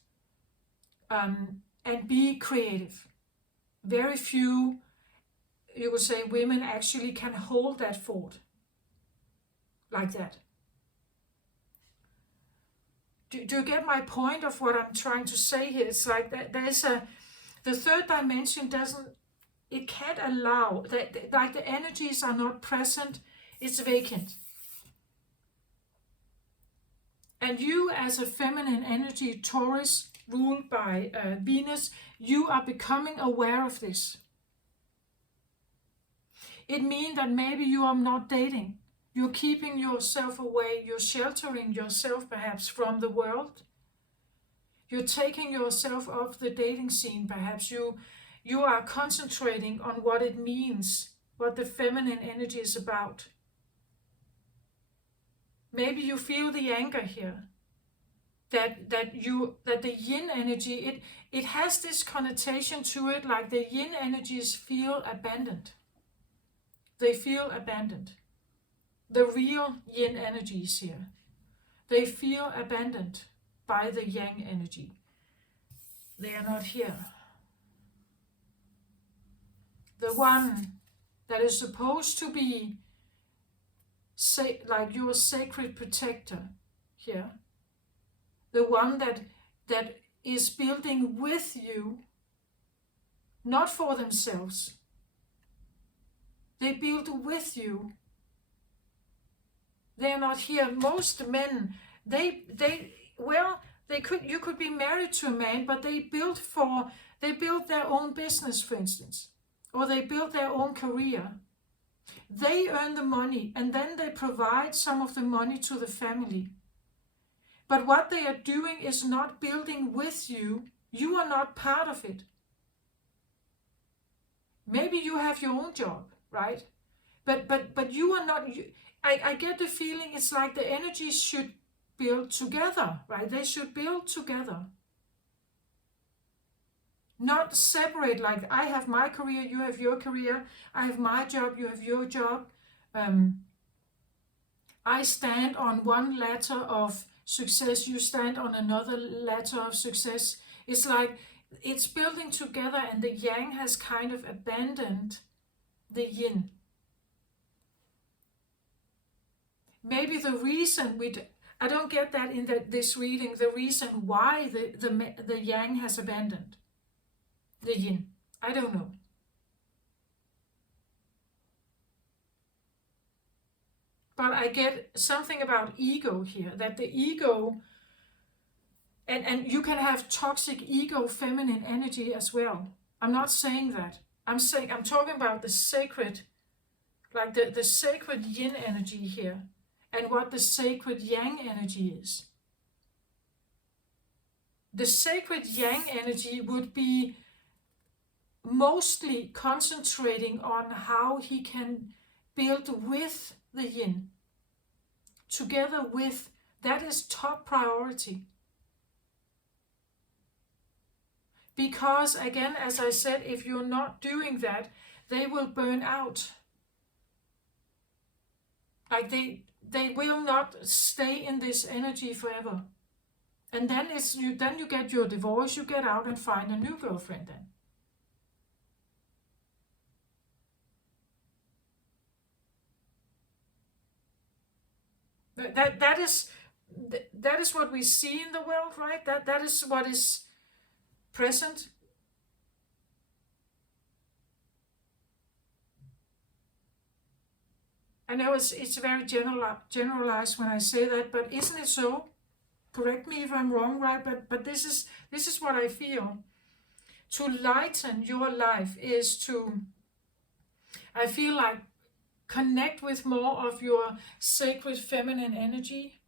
and be creative. Very few, you would say, women actually can hold that fort like that. Do you get my point of what I'm trying to say here? It's like that the third dimension it can't allow, like the energies are not present, it's vacant. And you as a feminine energy, Taurus, ruled by Venus, you are becoming aware of this. It means that maybe you are not dating. You're keeping yourself away. You're sheltering yourself perhaps from the world. You're taking yourself off the dating scene perhaps. You are concentrating on what it means, what the feminine energy is about. Maybe you feel the anger here. That the yin energy, it has this connotation to it, like the yin energies feel abandoned. They feel abandoned. The real yin energies here, they feel abandoned by the yang energy. They are not here. The one that is supposed to be like your sacred protector here, the one that is building with you, not for themselves. They build with you. They are not here. Most men, you could be married to a man, but they build their own business, for instance, or they build their own career. They earn the money, and then they provide some of the money to the family. But what they are doing is not building with you. You are not part of it. Maybe you have your own job, right? But you are not. I get the feeling it's like the energies should build together, right? They should build together. Not separate, like I have my career, you have your career, I have my job, you have your job. I stand on one ladder of success, you stand on another ladder of success. It's like it's building together, and the yang has kind of abandoned the yin. Maybe the reason I don't get that in this reading, the reason why the yang has abandoned the yin. I don't know. But I get something about ego here, that the ego, and you can have toxic ego, feminine energy as well. I'm not saying that. I'm talking about the sacred, like the sacred yin energy here, and what the sacred yang energy is. The sacred yang energy would be mostly concentrating on how he can build with the yin, together with, that is top priority. Because again, as I said, if you're not doing that, they will burn out. Like they will not stay in this energy forever. And then you get your divorce, you get out and find a new girlfriend then. That is what we see in the world, right? That is what is present. I know it's very generalized when I say that, but isn't it so? Correct me if I'm wrong, right? But this is what I feel. To lighten your life is to, I feel like, connect with more of your sacred feminine energy.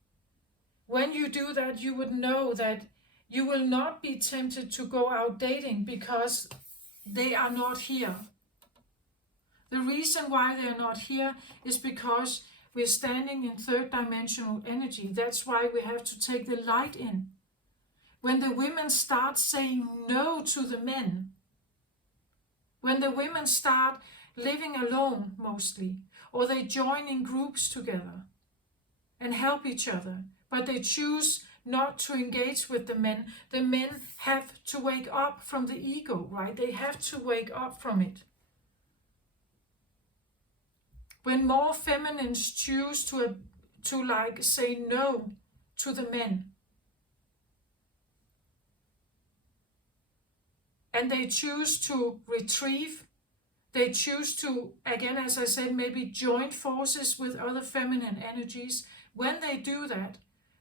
When you do that, you would know that you will not be tempted to go out dating because they are not here. The reason why they are not here is because we're standing in third dimensional energy. That's why we have to take the light in. When the women start saying no to the men, when the women start living alone mostly, or they join in groups together and help each other, but they choose not to engage with the men have to wake up from the ego, right? They have to wake up from it. When more feminines choose to like say no to the men, and they choose to retrieve, they choose to, again, as I said, maybe join forces with other feminine energies. When they do that,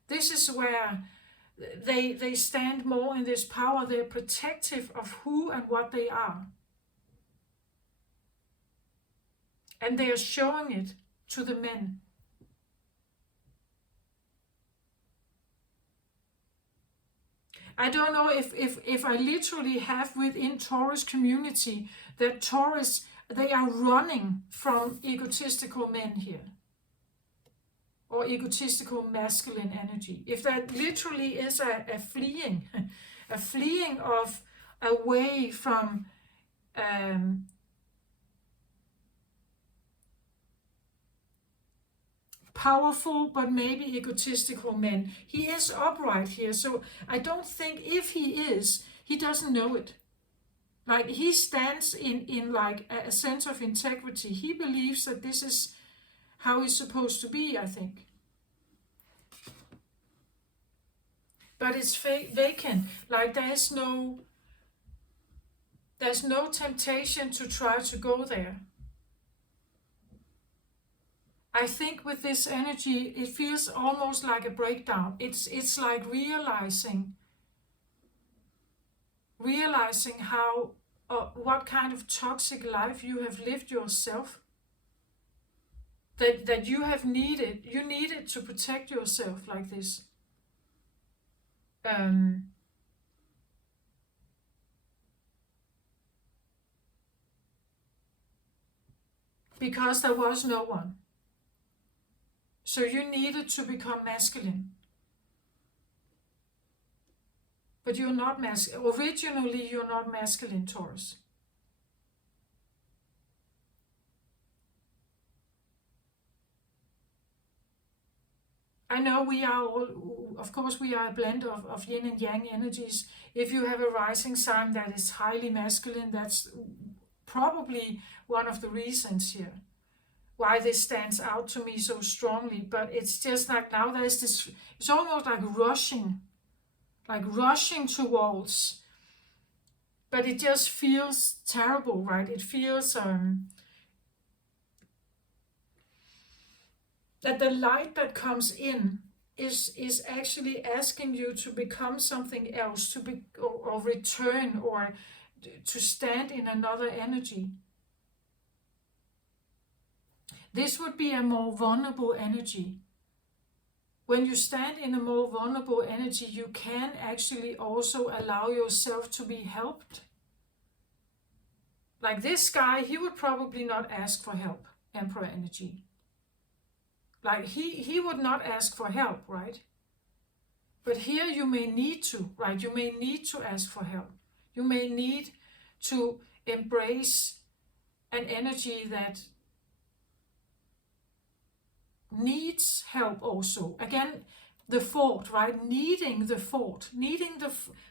this is where they stand more in this power. They're protective of who and what they are. And they are showing it to the men. I don't know if I literally have within Taurus community that Taurus, they are running from egotistical men here. Or egotistical masculine energy. If that literally is a fleeing, a fleeing of away from powerful but maybe egotistical men. He is upright here, so I don't think if he is, he doesn't know it. Like he stands in like a sense of integrity. He believes that this is how he's supposed to be, I think. But it's vacant. Like there's no temptation to try to go there. I think with this energy, it feels almost like a breakdown. It's like realizing how what kind of toxic life you have lived yourself. That you needed to protect yourself like this. Because there was no one. So you needed to become masculine. But you're not masculine. Originally, you're not masculine, Taurus. I know we are all, of course, we are a blend of yin and yang energies. If you have a rising sign that is highly masculine, that's probably one of the reasons here why this stands out to me so strongly. But it's just like now there's this, it's almost like rushing towards, but it just feels terrible, right? It feels that the light that comes in is actually asking you to become something else, to be or return, or to stand in another energy. This would be a more vulnerable energy. When you stand in a more vulnerable energy, you can actually also allow yourself to be helped. Like this guy, he would probably not ask for help, Emperor energy. Like he would not ask for help, right? But here you may need to, right? You may need to ask for help. You may need to embrace an energy that needs help also. Again, the fort, right? Needing the fort,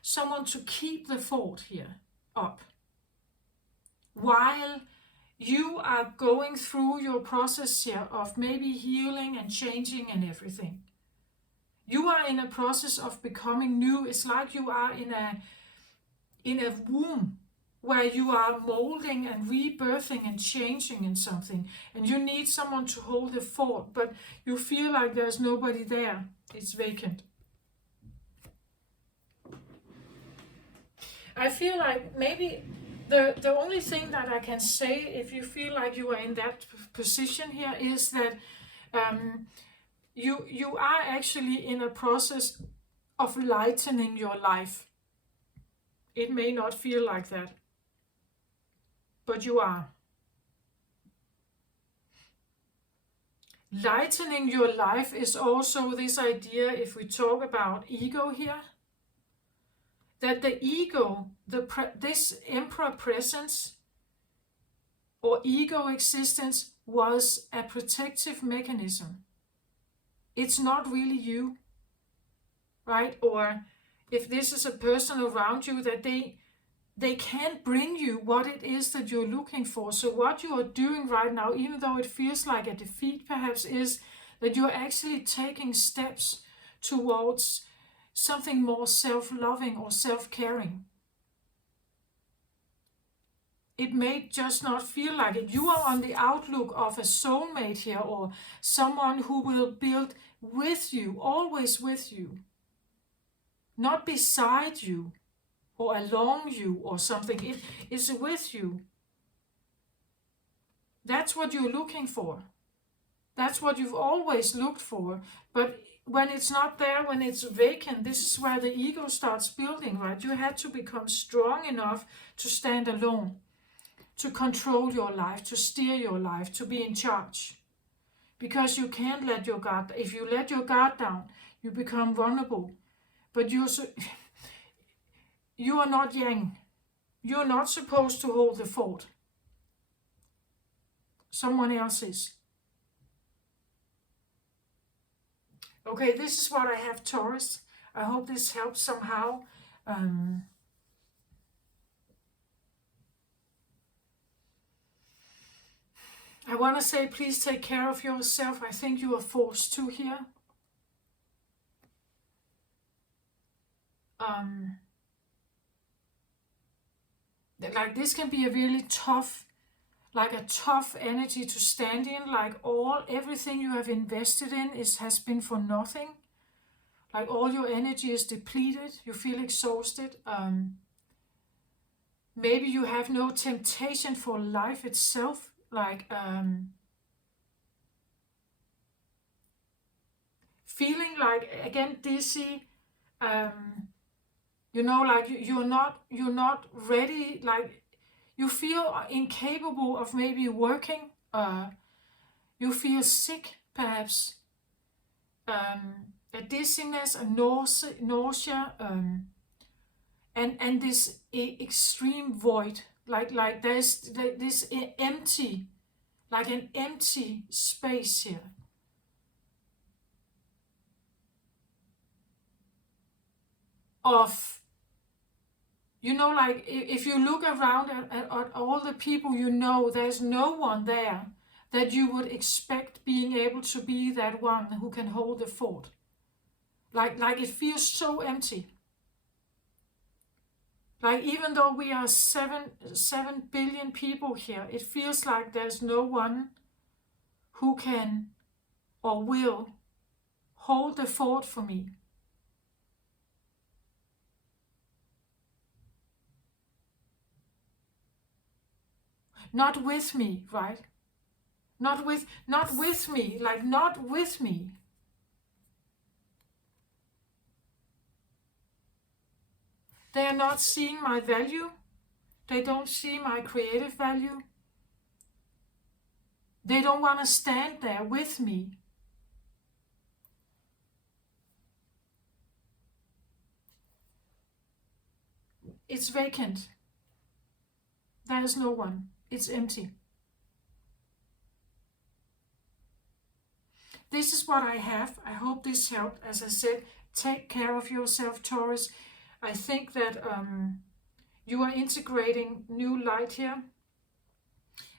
someone to keep the fort here up. While you are going through your process here of maybe healing and changing and everything. You are in a process of becoming new. It's like you are in a womb where you are molding and rebirthing and changing in something, and you need someone to hold the fort, but you feel like there's nobody there. It's vacant. I feel like maybe the only thing that I can say, if you feel like you are in that position here, is that you are actually in a process of lightening your life. It may not feel like that, but you are. Lightening your life is also this idea, if we talk about ego here, that the ego, this emperor presence or ego existence was a protective mechanism. It's not really you, right? Or if this is a person around you, that they can't bring you what it is that you're looking for. So what you are doing right now, even though it feels like a defeat perhaps, is that you're actually taking steps towards something more self-loving or self-caring. It may just not feel like it. You are on the outlook of a soulmate here, or someone who will build with you, always with you. not beside you or along you or something. It is with you. That's what you're looking for. That's what you've always looked for. But when it's not there, when it's vacant, this is where the ego starts building, right? You had to become strong enough to stand alone, to control your life, to steer your life, to be in charge. Because you can't let your guard, if you let your guard down, you become vulnerable. But you are not yang. You're not supposed to hold the fort. Someone else is. Okay, this is what I have, Taurus. I hope this helps somehow. I want to say, please take care of yourself. I think you are forced to here. Like this can be a really tough, like a tough energy to stand in. Like everything you have invested in has been for nothing. Like all your energy is depleted. You feel exhausted. Maybe you have no temptation for life itself. Like feeling like, again, dizzy. You know, like you're not ready. Like you feel incapable of maybe working. You feel sick, perhaps. A dizziness, a nausea, and this extreme void. Like there's this empty, like an empty space here. Of, you know, like if you look around at all the people you know, there's no one there that you would expect being able to be that one who can hold the fort. Like it feels so empty. Like even though we are 7 billion people here, it feels like there's no one who can or will hold the fort for me. Not with me, right? Not with me, like not with me. They are not seeing my value. They don't see my creative value. They don't want to stand there with me. It's vacant. There is no one. It's empty. This is what I have. I hope this helped. As I said, take care of yourself, Taurus. I think that you are integrating new light here.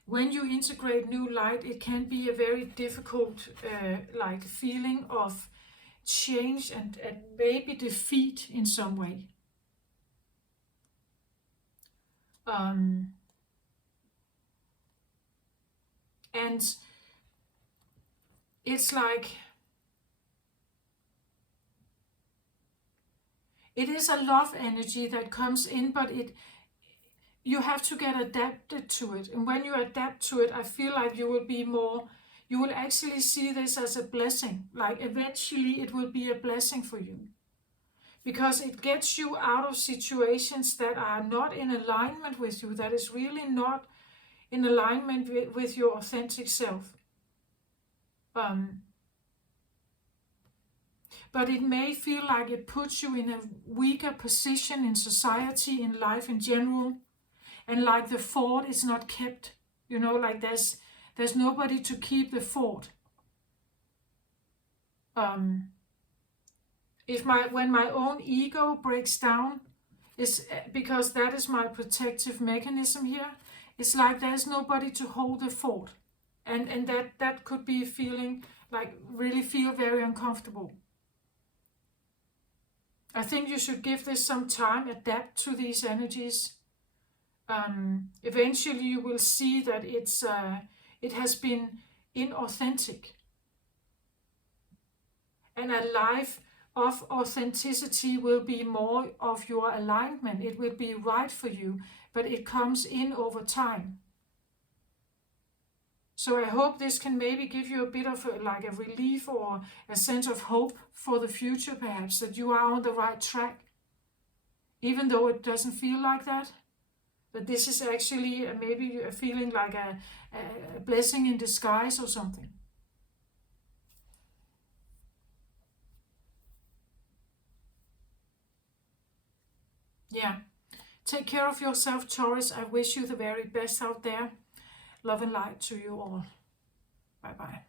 When you integrate new light, it can be a very difficult like feeling of change and maybe defeat in some way. And it's like it is a love energy that comes in, but you have to get adapted to it. And when you adapt to it, I feel like you will actually see this as a blessing. Like eventually it will be a blessing for you. Because it gets you out of situations that are not in alignment with you, that is really not in alignment with your authentic self. But it may feel like it puts you in a weaker position in society, in life in general, and like the fort is not kept. You know, like there's nobody to keep the fort. When my own ego breaks down, is because that is my protective mechanism here. It's like there's nobody to hold the fort, and that could be a feeling like really feel very uncomfortable. I think you should give this some time, adapt to these energies. Eventually you will see that it has been inauthentic. And a life of authenticity will be more of your alignment. It will be right for you, but it comes in over time. So I hope this can maybe give you a bit of a relief or a sense of hope for the future, perhaps, that you are on the right track, even though it doesn't feel like that. That this is actually maybe a feeling like a blessing in disguise or something. Yeah. Take care of yourself, Taurus. I wish you the very best out there. Love and light to you all. Bye bye.